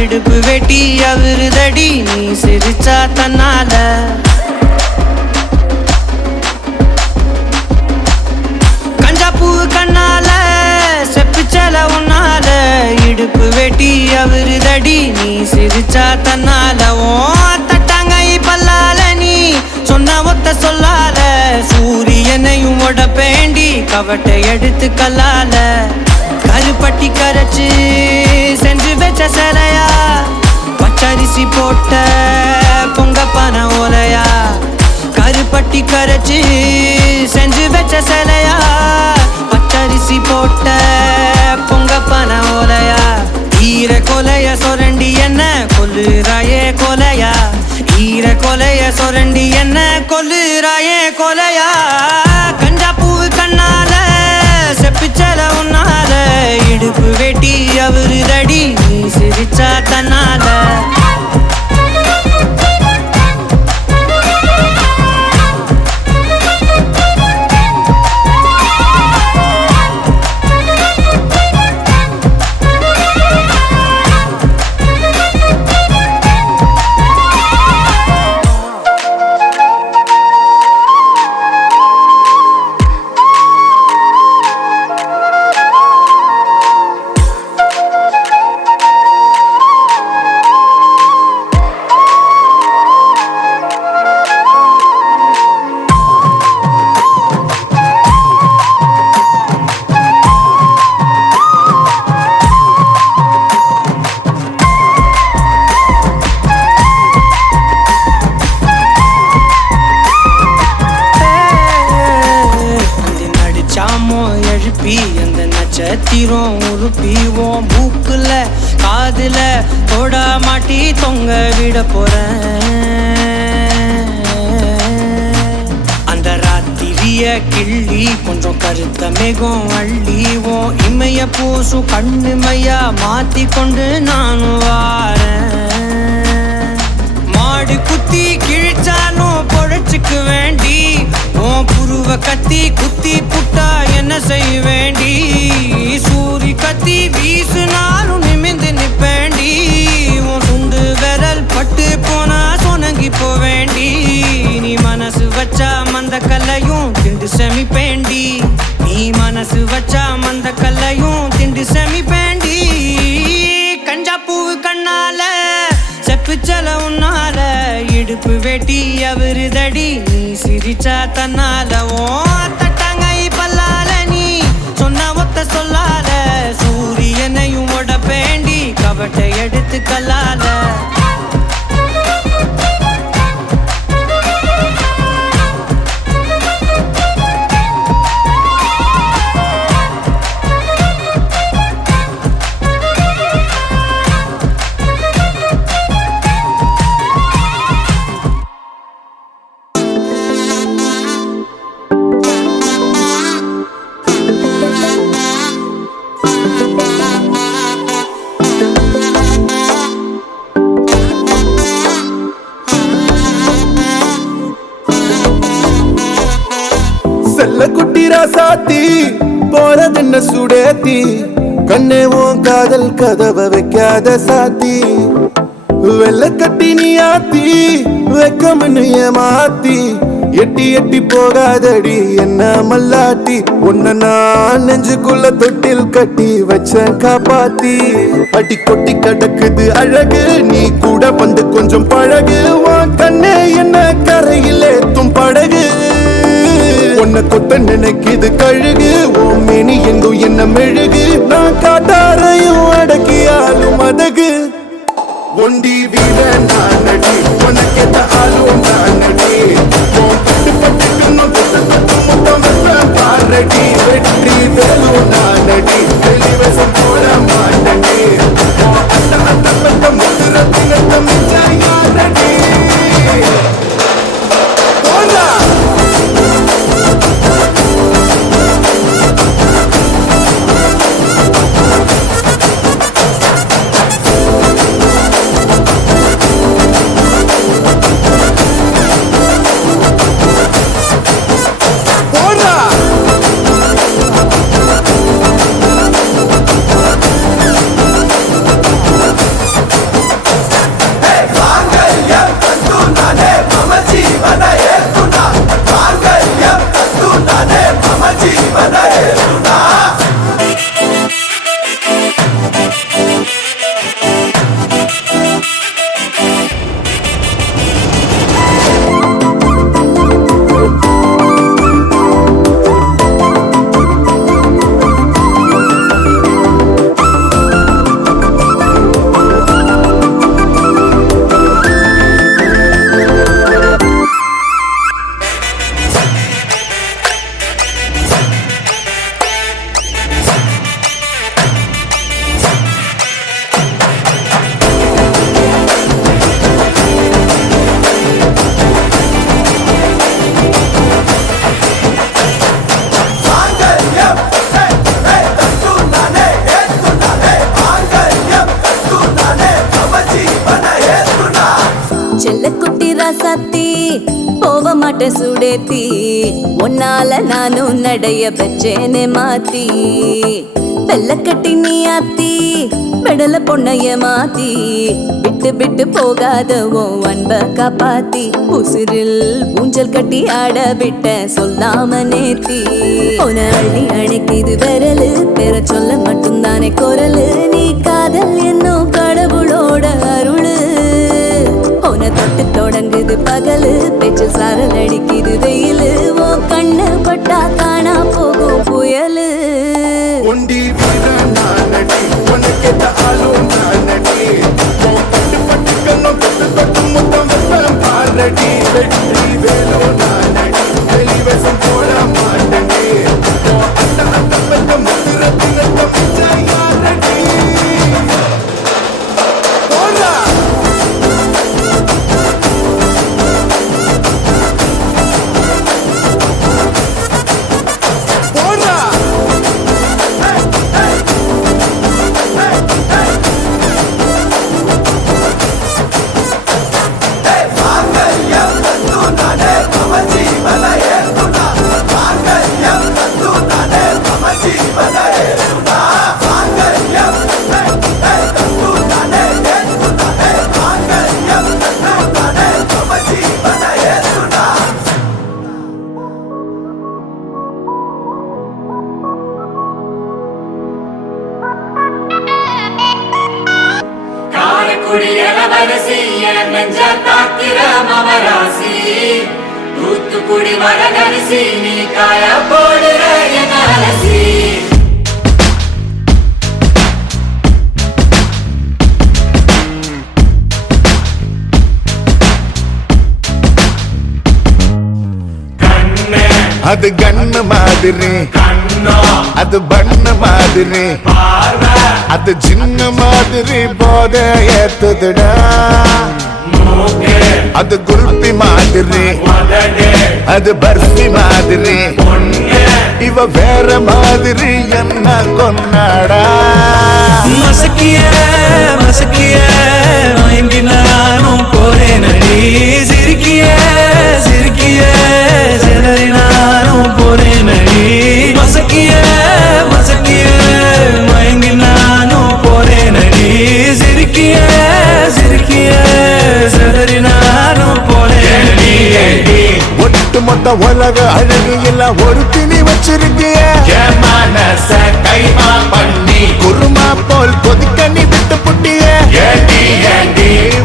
இடுப்பு வெட்டி அவருதடி நீ சிரிச்சா தன்னால கஞ்சாப்பூ கண்ணால செப்பிச்சல உன்னால இடுப்பு வெட்டி அவருதடி நீ சிரிச்சா தன்னால ஓ தட்டாங்கை பல்லால நீ சொன்ன ஒத்த சொல்லால சூரியனையும் உடப்பேண்டி கவட்டை எடுத்து கல்லால கருப்பட்டி கரைச்சு செஞ்சு வச்ச சிலையா பச்சரிசி போட்ட பொங்க பானை ஓலையா கருப்பட்டி கரைச்சு செஞ்சு வச்ச சிலையா பச்சரிசி போட்ட பொங்க பானை ஓலையா ஈர கொலைய சொரண்டி என்ன கொல்லுறாயே கொலையா ஈர கொலைய சொரண்டி என்ன கொல்லுறாயே கொலையா கஞ்சா பூ கண்ணால செப்பிச்சல உன்னால இடுப்பு வெட்டி அவருதடி நீ சிரிச்சா தன்னால அதுல தோடா மாட்டி தொங்க விட போறேன். அந்த ராத்திரிய கிள்ளி கொஞ்சம் கருத்த மேகம் அள்ளிவோம் இமைய பூசும் கண்ணு மையா மாத்தி கொண்டு நானும் வாரேன். மாடு குத்தி கிழிச்சானும் பொழைச்சுக்கு வேண்டி உன் புருவ கத்தி குத்தி புட்டா என்ன செய்ய வேண்டி சூரி கத்தி வீசுனாலும் நிமிந்து நிப்பேண்டி உன் சுண்டு விரல் பட்டு போனா சொனங்கி போவேண்டி நீ மனசு வச்சா மந்த கல்லையும் திண்டு செமிப்பேண்டி நீ மனசு வச்சா மந்த கல்லையும் திண்டு செமிப்பேண்டி கஞ்சா பூவு கண்ணால செப்புச்சல உன்னால இடுப்பு வெட்டி அவருதடி நீ சிரிச்சா தன்னால ஓ தட்டாங்கை பல்லால நீ சொன்ன ஒத்த சொல்லால சூரியனையும் உடப்பேண்டி கவட்டை எடுத்து கல்லால செல்ல குட்டி ராசாத்தி போறதென்ன சுடேத்தி கண்ணே உன் காதல் கதவை வைக்காத சாத்தி வெள்ள கட்டி நீ ஆத்தி வெக்கம்னு ஏமாத்தி எட்டி எட்டி போகாதடி என்ன மல்லாட்டி உன்ன நான் நெஞ்சுக்குள்ள தொட்டில் கட்டி வச்ச காப்பாத்தி அடி கொட்டி கடக்குது அழகு நீ கூட வந்து கொஞ்சம் பழகு உன் கண்ணே என்ன கரையிலே தும் படகு உன்னை கொத்த நினைக்குது கழுகு ஓம் மேனி எங்கும் என்ன மெழுகு நான் காட்டாரையும் அடக்கியாலும் அதகு ஒண்டி வீட நான் நடி உனக்கேத்த ஆளும் நான் நடி பட்டு பட்டுக்கணும் மொத்தம் வெப்பம் பாரடி வெற்றி வேலும் நான் நடி வெளிவசம் போட மாட்டடி அந்த அந்த பட்ட முத்துரத்தினத்த மிச்சாயாரடி போனா சுடேத்தி உன்னால நானும் நடைய பச்சேனே மாத்தி வெள்ள கட்டி நீ ஆத்தி பெடல பொண்ணைய மாத்தி விட்டு விட்டு போகாத உன் அன்ப காப்பாத்தி உசிரில் ஊஞ்சல் கட்டி ஆட விட்ட சொல்லாம நேத்தி உன அள்ளி அணைக்குது விரலு பெற சொல்ல மட்டும்தானே குரலு நீ காதல் என்னும் கடவுளோட அருளு உன தொட்டு தொடங்குது பகலு பேச்சில் சாரல் அடிக்குது வெயிலு ஓ கண்ணு பட்டா காணா போகும் புயலு ஒண்டி வீர நான் நடி உனக்கேத்த ஆளும் நான் நடி பட்டு பட்டுக்கணும் தொட்டு தொட்டு மொத்தம் வெப்பம் பாரடி வெற்றி வேலும் நான் நடி வெளிவசம் போட மாட்டடி அந்த அந்த பட்ட முத்துரத்தினத்த மிச்சாயாரடி தூத்துக்குடி இளவரசி என் நெஞ்ச தாக்கிற மவராசி தூத்துக்குடி வரகரிசி நீ காய போடுற என் அலசி அது கண்ணு மாதிரி அது பண்ண மாதிரி அது சின்ன மாதிரி போத ஏத்துதுடா அது குல்பி மாதிரி அது பர்ஃபி மாதிரி இவ வேற மாதிரி என்ன கொண்டாடா மசக்கிய மசக்கிய மயங்கி நானும் போறேன் அடி சிரிக்கிய சிரிக்கிய சிலரி நானும் போறேன் அடி மசக்கிய மசக்கிய மயங்கி நானும் போறேன் அடி சிரிக்கிய சிரிக்கிய சிலரி நானும் போறேன் அடி ஒட்டு மொத்த உலக அழகு எல்லாம் ஒரு திணி வச்சிருக்கிய மனச கைமா பண்ணி குருமா போல் கொதிக்க நீ விட்டு புட்டிய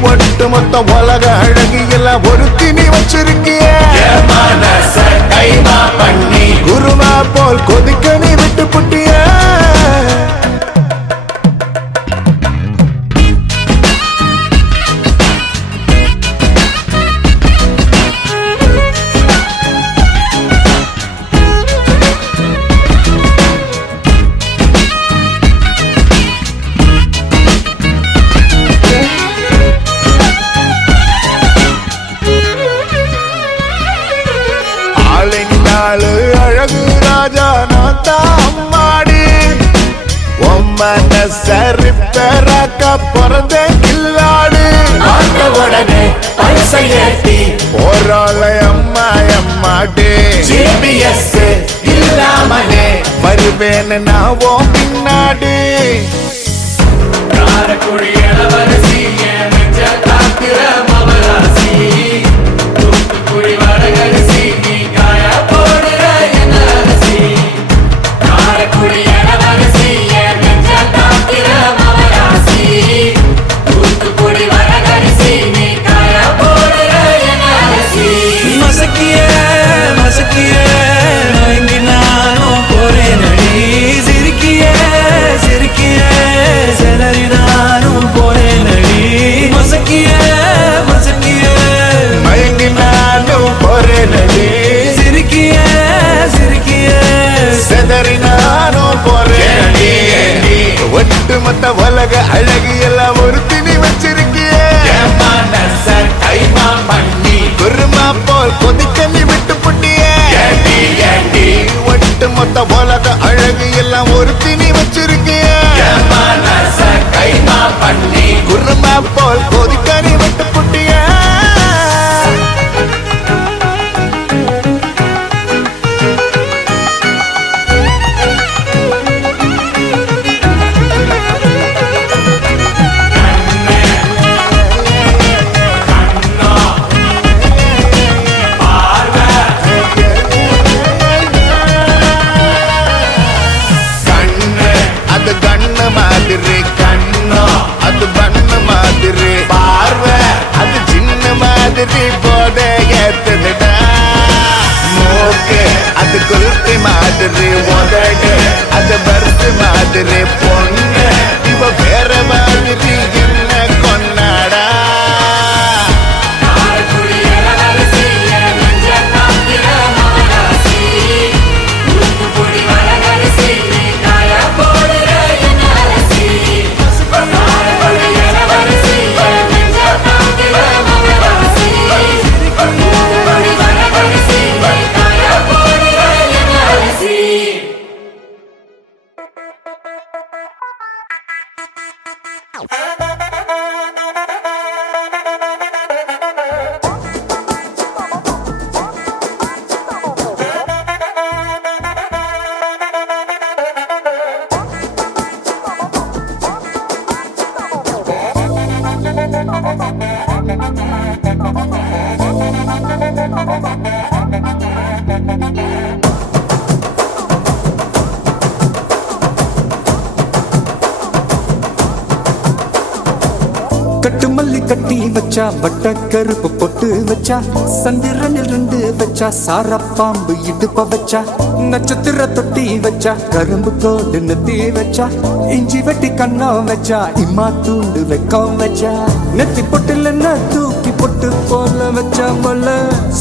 ஒட்டு மொத்த உலக அழகு எல்லாம் ஒரு திணி வச்சிருக்கிய மனச கைமா பண்ணி குருமா போல் கொதிக்க நீ விட்டு புட்டிய அழகு ராஜா நான் தான் மாடி சரிப்பராக்க பிறந்த கில்லாடு உடனே பைசை ஏத்தி போறாள அம்மா அம்மாடி ஜிபிஎஸ் இல்லாமலே வருவேன் நான் ஓ பின்னாடி காரக்குடி இளவரசி என் நெஞ்ச தாக்கிற மவராசி தூத்துக்குடி வரகரிசி நீ காய போடுற என் அலசி காரக்குடி இளவரசி என் நெஞ்ச தாக்கிற மவராசி தூத்துக்குடி வரகரிசி நீ காய போடுற என் அலசி மசக்கிய மசக்கிய மயங்கி நானும் போறேன் அடி சிரிக்கிய சிரிக்கிய சிலரி நானும் போறேன் அடி மசக்கிய மசக்கிய மயங்கி நானும் போறேன் அடி சிரிக்கிய சிரிக்கிய செதறி நானும் போறேன் அடி ஒட்டு மொத்த உலக அழகு எல்லாம் ஒரு திணி வச்சிருக்கிய மனச கைமா பண்ணி குருமா போல் கொதிக்க நீ விட்டு புட்டிய ஒட்டு மொத்த உலக அழகு எல்லாம் ஒரு திணி வச்சிருக்கிய மனச கைமா பண்ணி குருமா போல் கொதிக்க நீ விட்டு புட்டிய அது கண்ணு மாதிரி கண்ணோ அது பண்ணு மாதிரி பார்வை அது சின்ன மாதிரி போத ஏத்துதுடா மூக்கு அது குல்பி மாதிரி உதடு அது பருத்து மாதிரி பொண்ணு இவ வேற மாதிரி என்ன கொண்டாடா காரக்குடி இளவரசி என் நெஞ்ச தாக்கிற மவராசி தூத்துக்குடி வரகரிசி நீ காய போடுற என் அலசி காரக்குடி இளவரசி என் நெஞ்ச தாக்கிற மவராசி தூத்துக்குடி வரகரிசி நீ காய போடுற என் அலசி கட்டு மல்லி கட்டி வச்சா வட்ட கருப்பு பொட்டு வச்சா சந்திரனில் 2 வச்சா சார பாம்பு இடுப்ப வச்சா நட்சத்திர தொட்டி வச்சா கரும்பு கோடு நெத்தி வச்சா இஞ்சி வெட்டி கண்ணம் வச்சா இம்மா தூண்டு வெக்கம் வச்சா நெத்தி பொட்டுல என்ன தூக்கி பொட்டு போல வச்சா மல்ல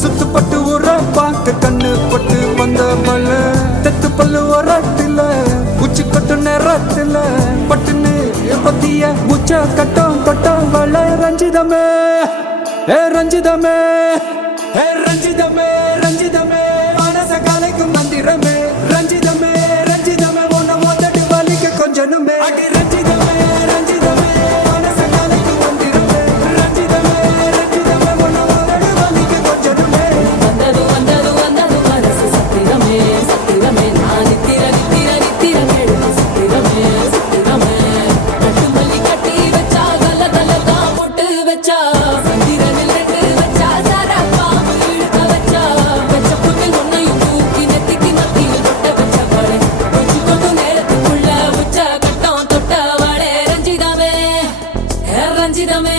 சுத்து பட்டு உர பாக்க கண்ணு பொட்டு வந்த மல்ல தெத்து பல்லு ஒரத்துல உச்சி கொட்டு நேரத்துல பட்டுன்னு பத்திய உச்ச கட்டம் கட்டம் வள ரஞ்சிதமே ஏ ரஞ்சிதமே ஏ ரஞ்சிதமே ரஞ்சிதமே மனச கலைக்கும் மந்திரமே ரஞ்சிதமே ரஞ்சிதமே உன்னை மொத்தட்டு வலிக்க கொஞ்சனுமே அடி ரஞ்சிதமே ரஞ்சிதமே மனச கலைக்கும் மந்திரமே ரஞ்சிதமே ரஞ்சிதமே உன்னை மொத்தட்டு வலிக்க கொஞ்சனுமே வந்தது வந்தது வந்தது மனசு சத்திரமே சத்திரமே நான் நித்திர நித்திர நித்திர கேடு சத்திரமே சத்திரமே கட்டு மல்லி கட்டி வச்சா கல கல தான் போட்டு வச்சா சந்திரனில் 2 வச்சா சார பாம்பு இழுக்க வச்சா வச்ச புட்டில் ஒன்னையும் தூக்கி நெத்திக்கு மத்தியில் தொட்ட வச்ச வளே உச்சி கொண்டு நேரத்துக்குள்ள உச்ச கட்டம் தொட்ட வளே ரஞ்சிதமே ரஞ்சிதமே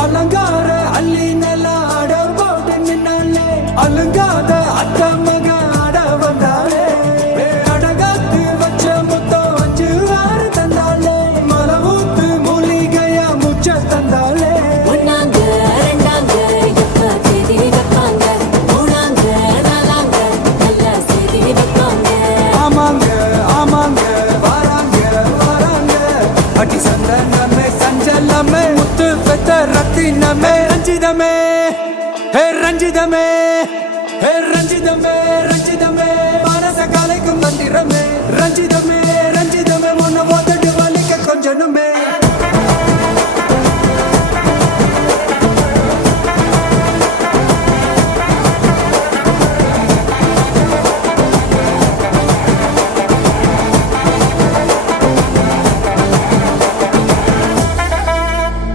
அலங்கார அள்ளி நல்ல ஆட போட்டு நின்னாலே அலங்காத அத்த மக ஆட வந்தாலே அடகாத்து வச்ச முத்தம் 5 6 தந்தாலே மலவூத்து மூலிகையா முச்ச தந்தாலே ஒன்னாங்க ரெண்டாங்க எப்ப தேதி வைப்பாங்க மூணாங்க நாலாங்க நல்ல செய்தி வைப்பாங்க ஆமாங்க ஆமாங்க வராங்க வராங்க அடி சந்தனமே சஞ்சலமே முத்து பெத்த ரத்தினமே ரஞ்சிதமே ஹே ரஞ்சிதமே ஹே ரஞ்சிதமே ரஞ்சிதமே மனச கலைக்கும் மந்திரமே ரஞ்சிதமே ரஞ்சிதமே உன்னை மொத்தட்டு வலிக்க கொஞ்சனுமே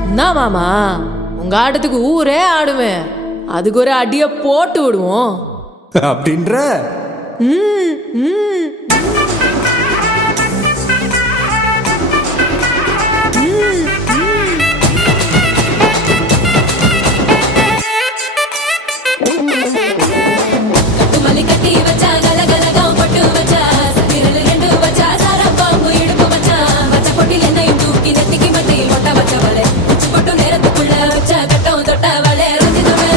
என்ன மாமா உங்க ஆட்டத்துக்கு ஊரே ஆடுவேன் அதுக்கு ஒரு அடிய போட்டு விடுவோம் அப்படின்ற ம், ம். கட்டு மல்லி கட்டி வச்சா கல கலகம் பொட்டு வச்சா சந்திரனில் 2 வச்சா சார பாம்பு இடுப்பு வச்சா வச்ச பொட்டில் என்னையும் தூக்கி நெத்திக்கு மத்தியில் ஒட்ட வச்ச வளே உச்சி பொட்டு நேரத்துக்குள்ள வச்ச கட்டம் தொட்ட வளே ரஞ்சிதமே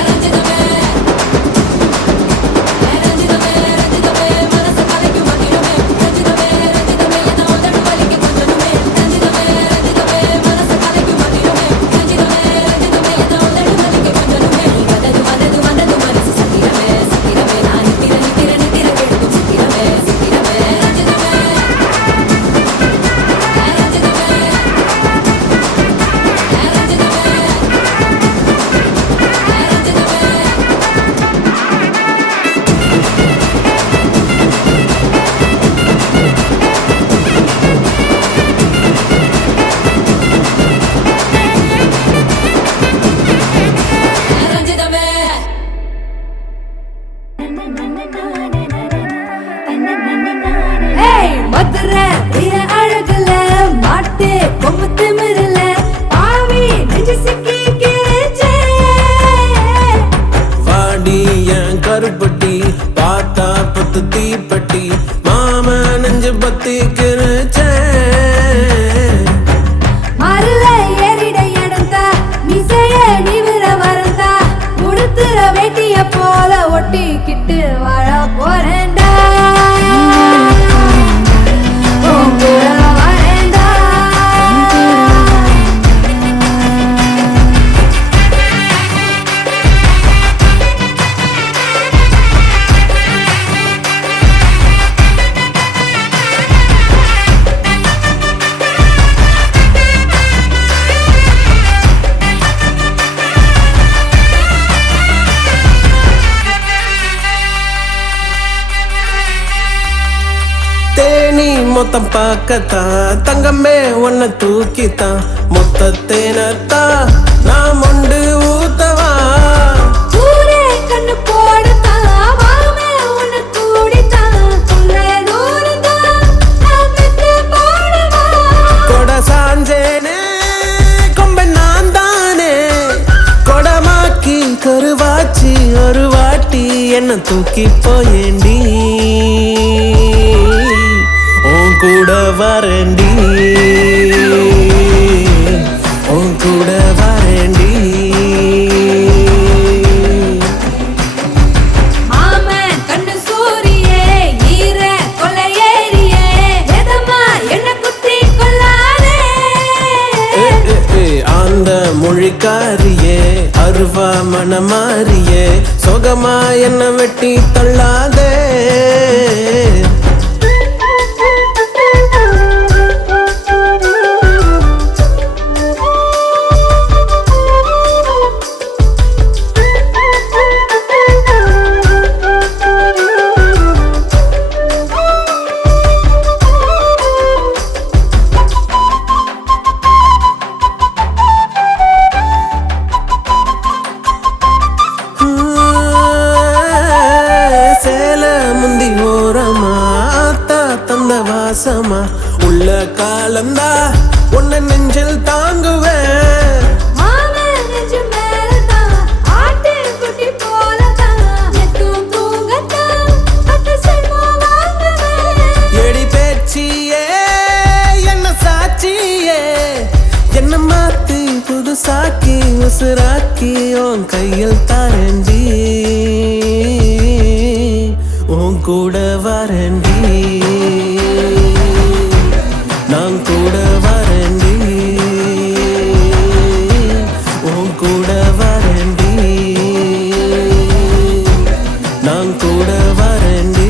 ரஞ்சிதமே ரஞ்சிதமே ரஞ்சிதமே மனச கலைக்கும் மந்திரமே ரஞ்சிதமே ரஞ்சிதமே என்ன உதடு வலிக்க கொஞ்சனுமே ரஞ்சிதமே ரஞ்சிதமே மனச கலைக்கும் மந்திரமே ரஞ்சிதமே ரஞ்சிதமே என்ன உதடு வலிக்க கொஞ்சனுமே வந்தது வந்தது வந்தது மனசு சத்திரமே சத்திரமே நான் நித்திர நித்திர நித்திர கெடுக்கும் சத்திரமே சத்திரமே ரஞ்சிதமே ரஞ்சிதமே ரஞ்சிதமே மதுரை வீர அழகுல மாட்டு கொம்பு திமிரல பாவி நெஞ்சு சிக்கி கிழிச்சே வாடி என் கருப்பட்டி பார்த்தா பத்து தீப்பட்டி மாம நெஞ்சு பத்தி கிழிச்சேன் மருள ஏறிட இடந்தா மிசைய நிவிர வரந்தா உடுத்துற வேட்டிய போல ஒட்டிக்கிட்டு வாழ போறேன்டா உன் கூட வரேன்டா. மொத்தம் பார்க்கத்தான் தங்கமே உன்னை தூக்கித்தான் மொத்த தேனத்தான் நான் மொண்டு ஊத்தவா ஊரே கண்ணு போடத்தான் வாமே உன்னை கூடித்தான் உள்ள தூரத்தான் நான் பெத்து போடவா கொட சாஞ்சேனே கொம்பை நான் தானே கொடமாக்கி கருவாச்சி ஒரு வாட்டி என்ன தூக்கி போயேண்டி உன் கூட வரேண்டி உன் கூட வரேண்டி மாமன் கண்ணு சூரியே ஈர கொலையேறியே எதமா என்ன குத்தி கொள்ளாதே அந்த மொழிக்காரியே அருவா மனமாரியே சொகமா என்ன வெட்டி தள்ளாதே வாசமா உள்ள காலந்தா உன்னை நெஞ்சில் தாங்குவேன் மாமன் நெஞ்சு மேலதான் ஆட்டு குட்டி போலதான் எத்தும் தூங்கத்தான் பட்டு செல்வா வாங்குவேன் எடி பேச்சியே என்ன சாட்சியே என்ன மாத்தி புதுசாக்கி உசுராக்கி உன் கையில் தாரண்டி உன் கூட வரண்டி நான் கூட வரண்டி உன் கூட வரண்டி நான் கூட வரண்டி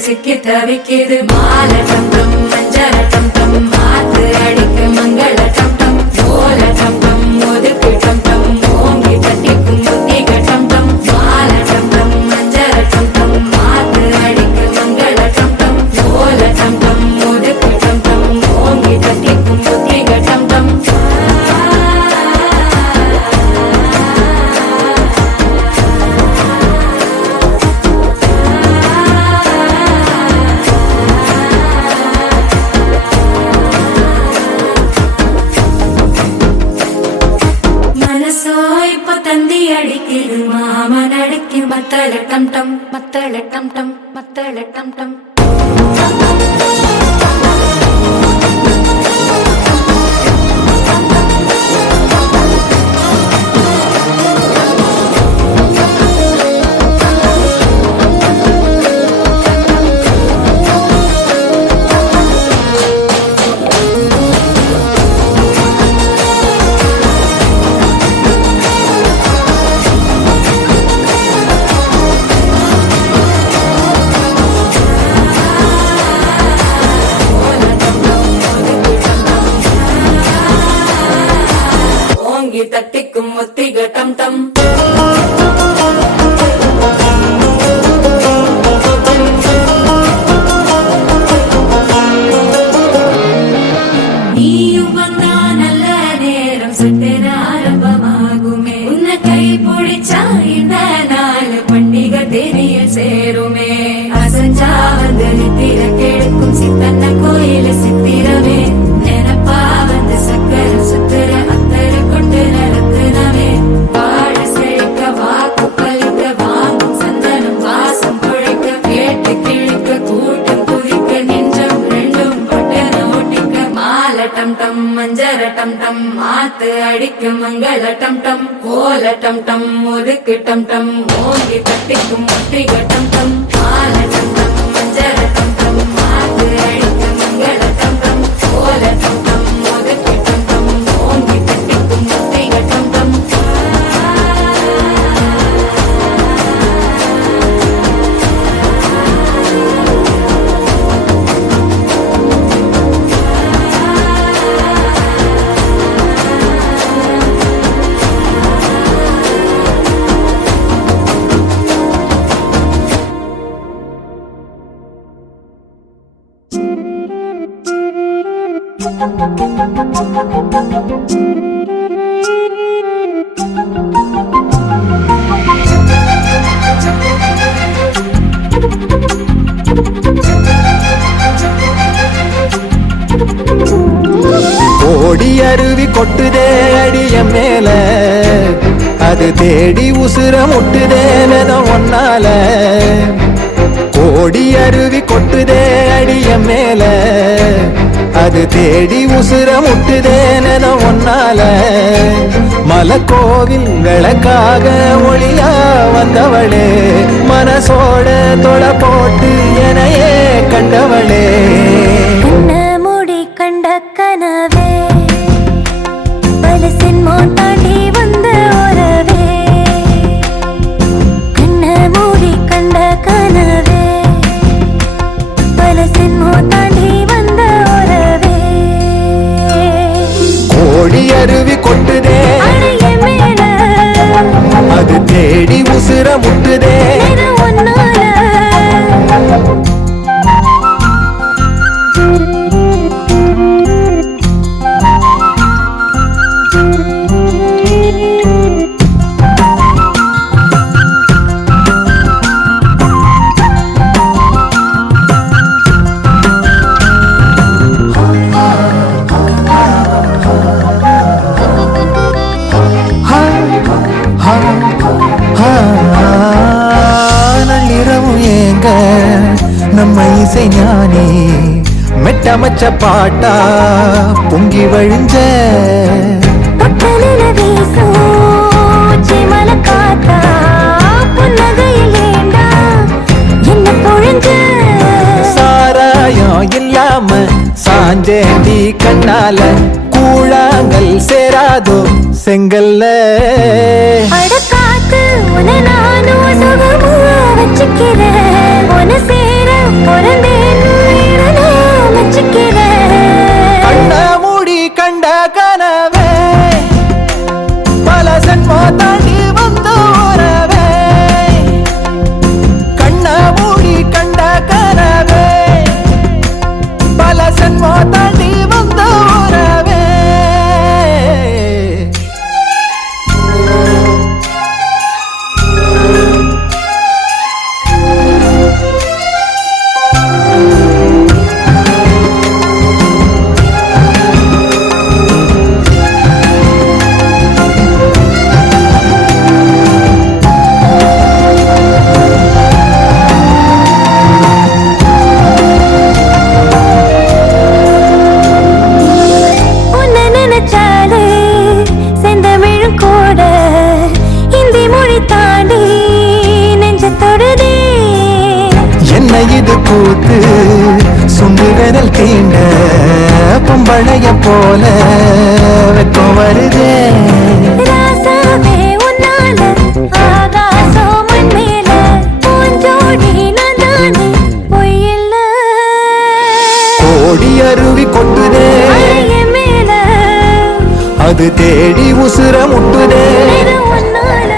சிக்கி தவிக்கிது மால டம் டம் மஞ்சள டம் டம் மாத்து அடிக்க மங்கள டம் டம் ஓல டம் டம் ஒதுக்கு டம் டம் ஓங்கி தட்டிக்கும் முத்திக டம் டம் மால டம் டம் மஞ்சள டம் டம் மாத்து அடிக்க மங்கள டம் டம் ஓல டம் டம் ஒதுக்கு டம் டம் ஓங்கி தட்டிக்கும் முத்திக டம் டம் மாமன் அடிக்கு மத்தள டம் டம் மத்தள டம் டம் மத்தள டம் டம் தட்டிக்கும் முத்திக டம் டம் நீயும் வந்தா நல்ல நேரம் சுட்டென ஆரம்பமாகுமே உன்னை கை பிடிச்சா இந்த நாள் பண்டிகை தேனியில் சேருமே அசஞ்சா வந்து நித்திர கெடுக்கும் சித்தன்ன கோயில சித்திரமே நினப்பா வந்து சக்கர சுத்து ஆத்து அடிக்கும் மங்கள டம் டம் ஓல டம் டம் ஒதுக்கு டம் டம் ஓங்கி தட்டிக்கும் முட்டிக டம் டம் ஆல டம் டம் மஞ்சர டம் டம் ஆத்து அடிக்கும் மங்கள டம் டம் ஓல டம் டம் ஒதுக்கு டம் டம் ஓங்கி தட்டிக்கும் முட்டிக டம் டம் ஓடி அருவி கொட்டுதே அடிய மேல அது தேடி உசுர முட்டுதே வெதம் ஒன்னால ஓடி அருவி கொட்டுதே அடிய மேல அது தேடி உசுர முட்டுதே வெதம் ஒன்னால மலக்கோவில்களுக்காக ஒளியா வந்தவளே மனசோட தொலை போட்டு எனையே கண்டவளே கண்ட கனவே பல சின்மோ தாண்டி வந்த உறவே கண்ண மூடி கண்ட கனவே பல சின்மோ தாண்டி வந்த உறவே கோடி அருவி கொட்டுதே அடைய மேல அது தேடி உசுர முட்டுதே ஒன்னால நள்ளிரவும் ஏங்க நம்ம இசை ஞானி மெட்டமச்ச பாட்டா பொங்கி வழிஞ்ச பொட்டலில வீசும் சிமல காத்தா புன்னகையில் ஏண்டா என்ன பொழிஞ்ச சாராயம் இல்லாம சாஞ்சேண்டி கண்ணால கூழாங்கல் சேராதோ செங்கல்ல அடக்காத்து உன நானும் சுகமா வச்சுக்கிறேன் உன சேர பிறந்தேன்னு நான் வச்சுக்கிறேன் கண்ண மூடி கண்ட கனவே பல சன்மோ தாண்டி வந்த உறவே கண்ண மூடி கண்ட கனவே பல சன்மோ தாண்டி வந்த உறவே உன்னை நினைச்சாலே செந்தமிழும் கூட இந்தி மொழி தாண்டி நெஞ்ச தொடுதே என்ன இது கூத்து சுண்டு விரல் தீண்ட பொம்பளைய போல வெக்கம் வருதே ராசாவே உன்னால ஆகாசம் மண் மேல பூஞ்சோடி நான் தானே பொய்யில்ல கோடி அருவி கொட்டுதே அடைய மேல அது தேடி உசுர முட்டுதே இது ஒன்னால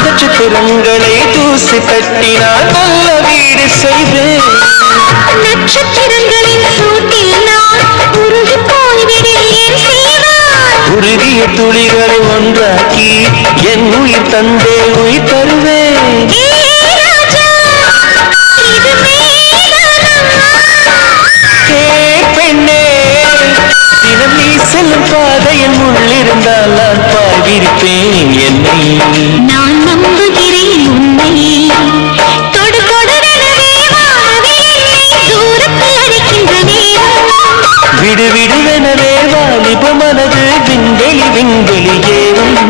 நட்சத்திரங்களை தூசி தட்டினால் நல்ல வீடு செய்வேன். நட்சத்திரங்களின் சூட்டில் நான் உருகி போய்விடுவேன் செய்வார். உருகிய துளிகளை ஒன்றாக்கி என் உயிர் தந்தே உயிர் தருவேன். பெண்ணே தினம் நீ செல்லும் பாதையில் முள்ளிருந்தால் நான் பாய்விருப்பேன் என்னை. நான் நம்புகிறேன் உன்னை. தொடு தொடரவே தூரத்தில் அழைக்கின்ற நேரம். விடு விடுவெனவே வாலிப மனது விண்வெளி விண்வெளி ஏறும்.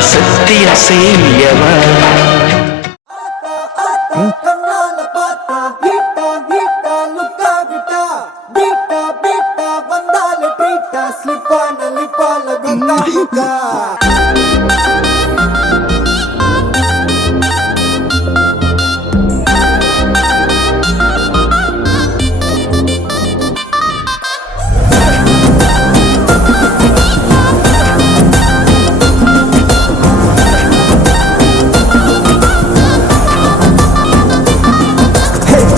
நான் சத்தியம் செய்யவா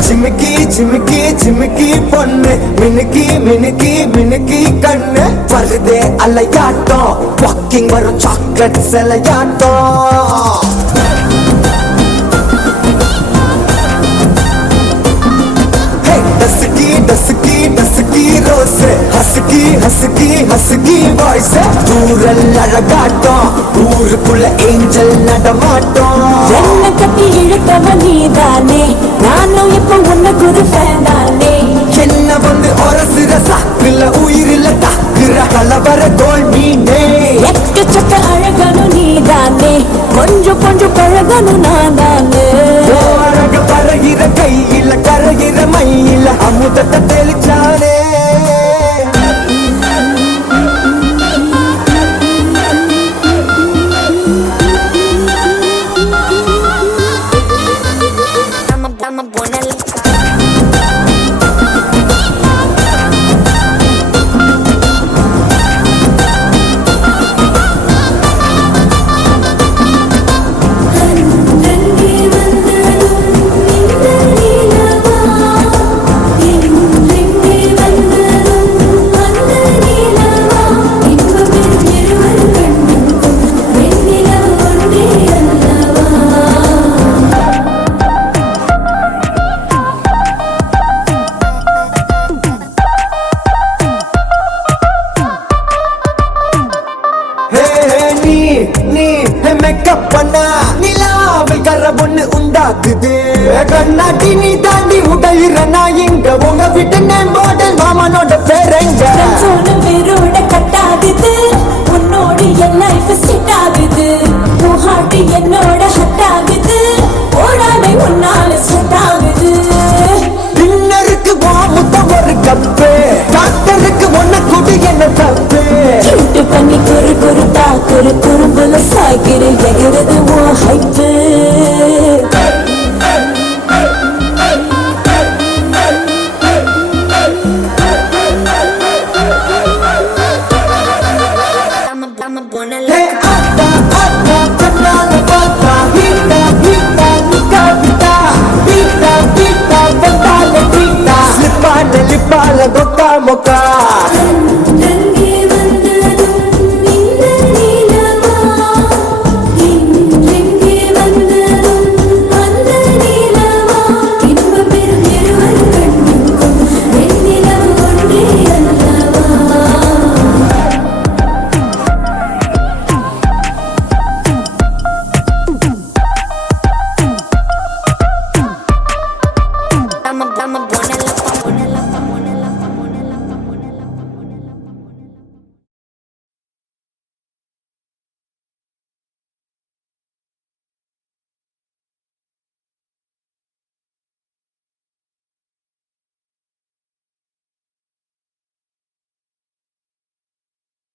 சிமிக்கி சிமிக்கி சிமிக்கி பொண்ணு மினுக்கி மினுக்கி மினுக்கி கண்ணு வருதே அலையாட்டம் வாக்கிங் வரும் சாக்லேட் சிலையாட்டம் டசுக்கி டசுக்கி டசுக்கி ரோஸ் ஹசுக்கி ஹசுக்கி ஹசுக்கி வாய்ஸ் தூரல் அழகாட்டம் ஊருக்குள்ள ஏஞ்சல் நடமாட்டம் என்ன கட்டி இழுத்தவன் நீதானே நானும் இப்ப உன்ன குரு ஃபேனானே என்ன வந்து ஒரசுற சாக்குல உயிரில தாக்குற கலவர தோல் மீனே எக்கச்சக்க அழகனும் நீதானே கொஞ்சம் கொஞ்சம் பழகனும் நான் தானே அழக பறகிற கையில கரகிற மயில அமுதத்தை தெளிச்சானே கண்ணாடி நீ தாண்டி உடையிற நான் இங்க உங்க விட்டு மாடல் மாமனோட பேரங்க வேரோட கட்டாகுது உன்னோடு என் லைஃப் செட் ஆகுது ஹார்ட் என்னோட ஹட் ஆகுது ஓடாமை உன்னால செட் ஆகுது டின்னருக்கு முத்தம் ஒரு கப்பு டாக்டருக்கு ஒன்ன கூட்டி என்ன தப்பு கிண்டு பண்ணி குறு குறு தாக்குறு குறும்புல சாய்கிற எகிறது ஓ ஹைப்பு Lipa, gota, moca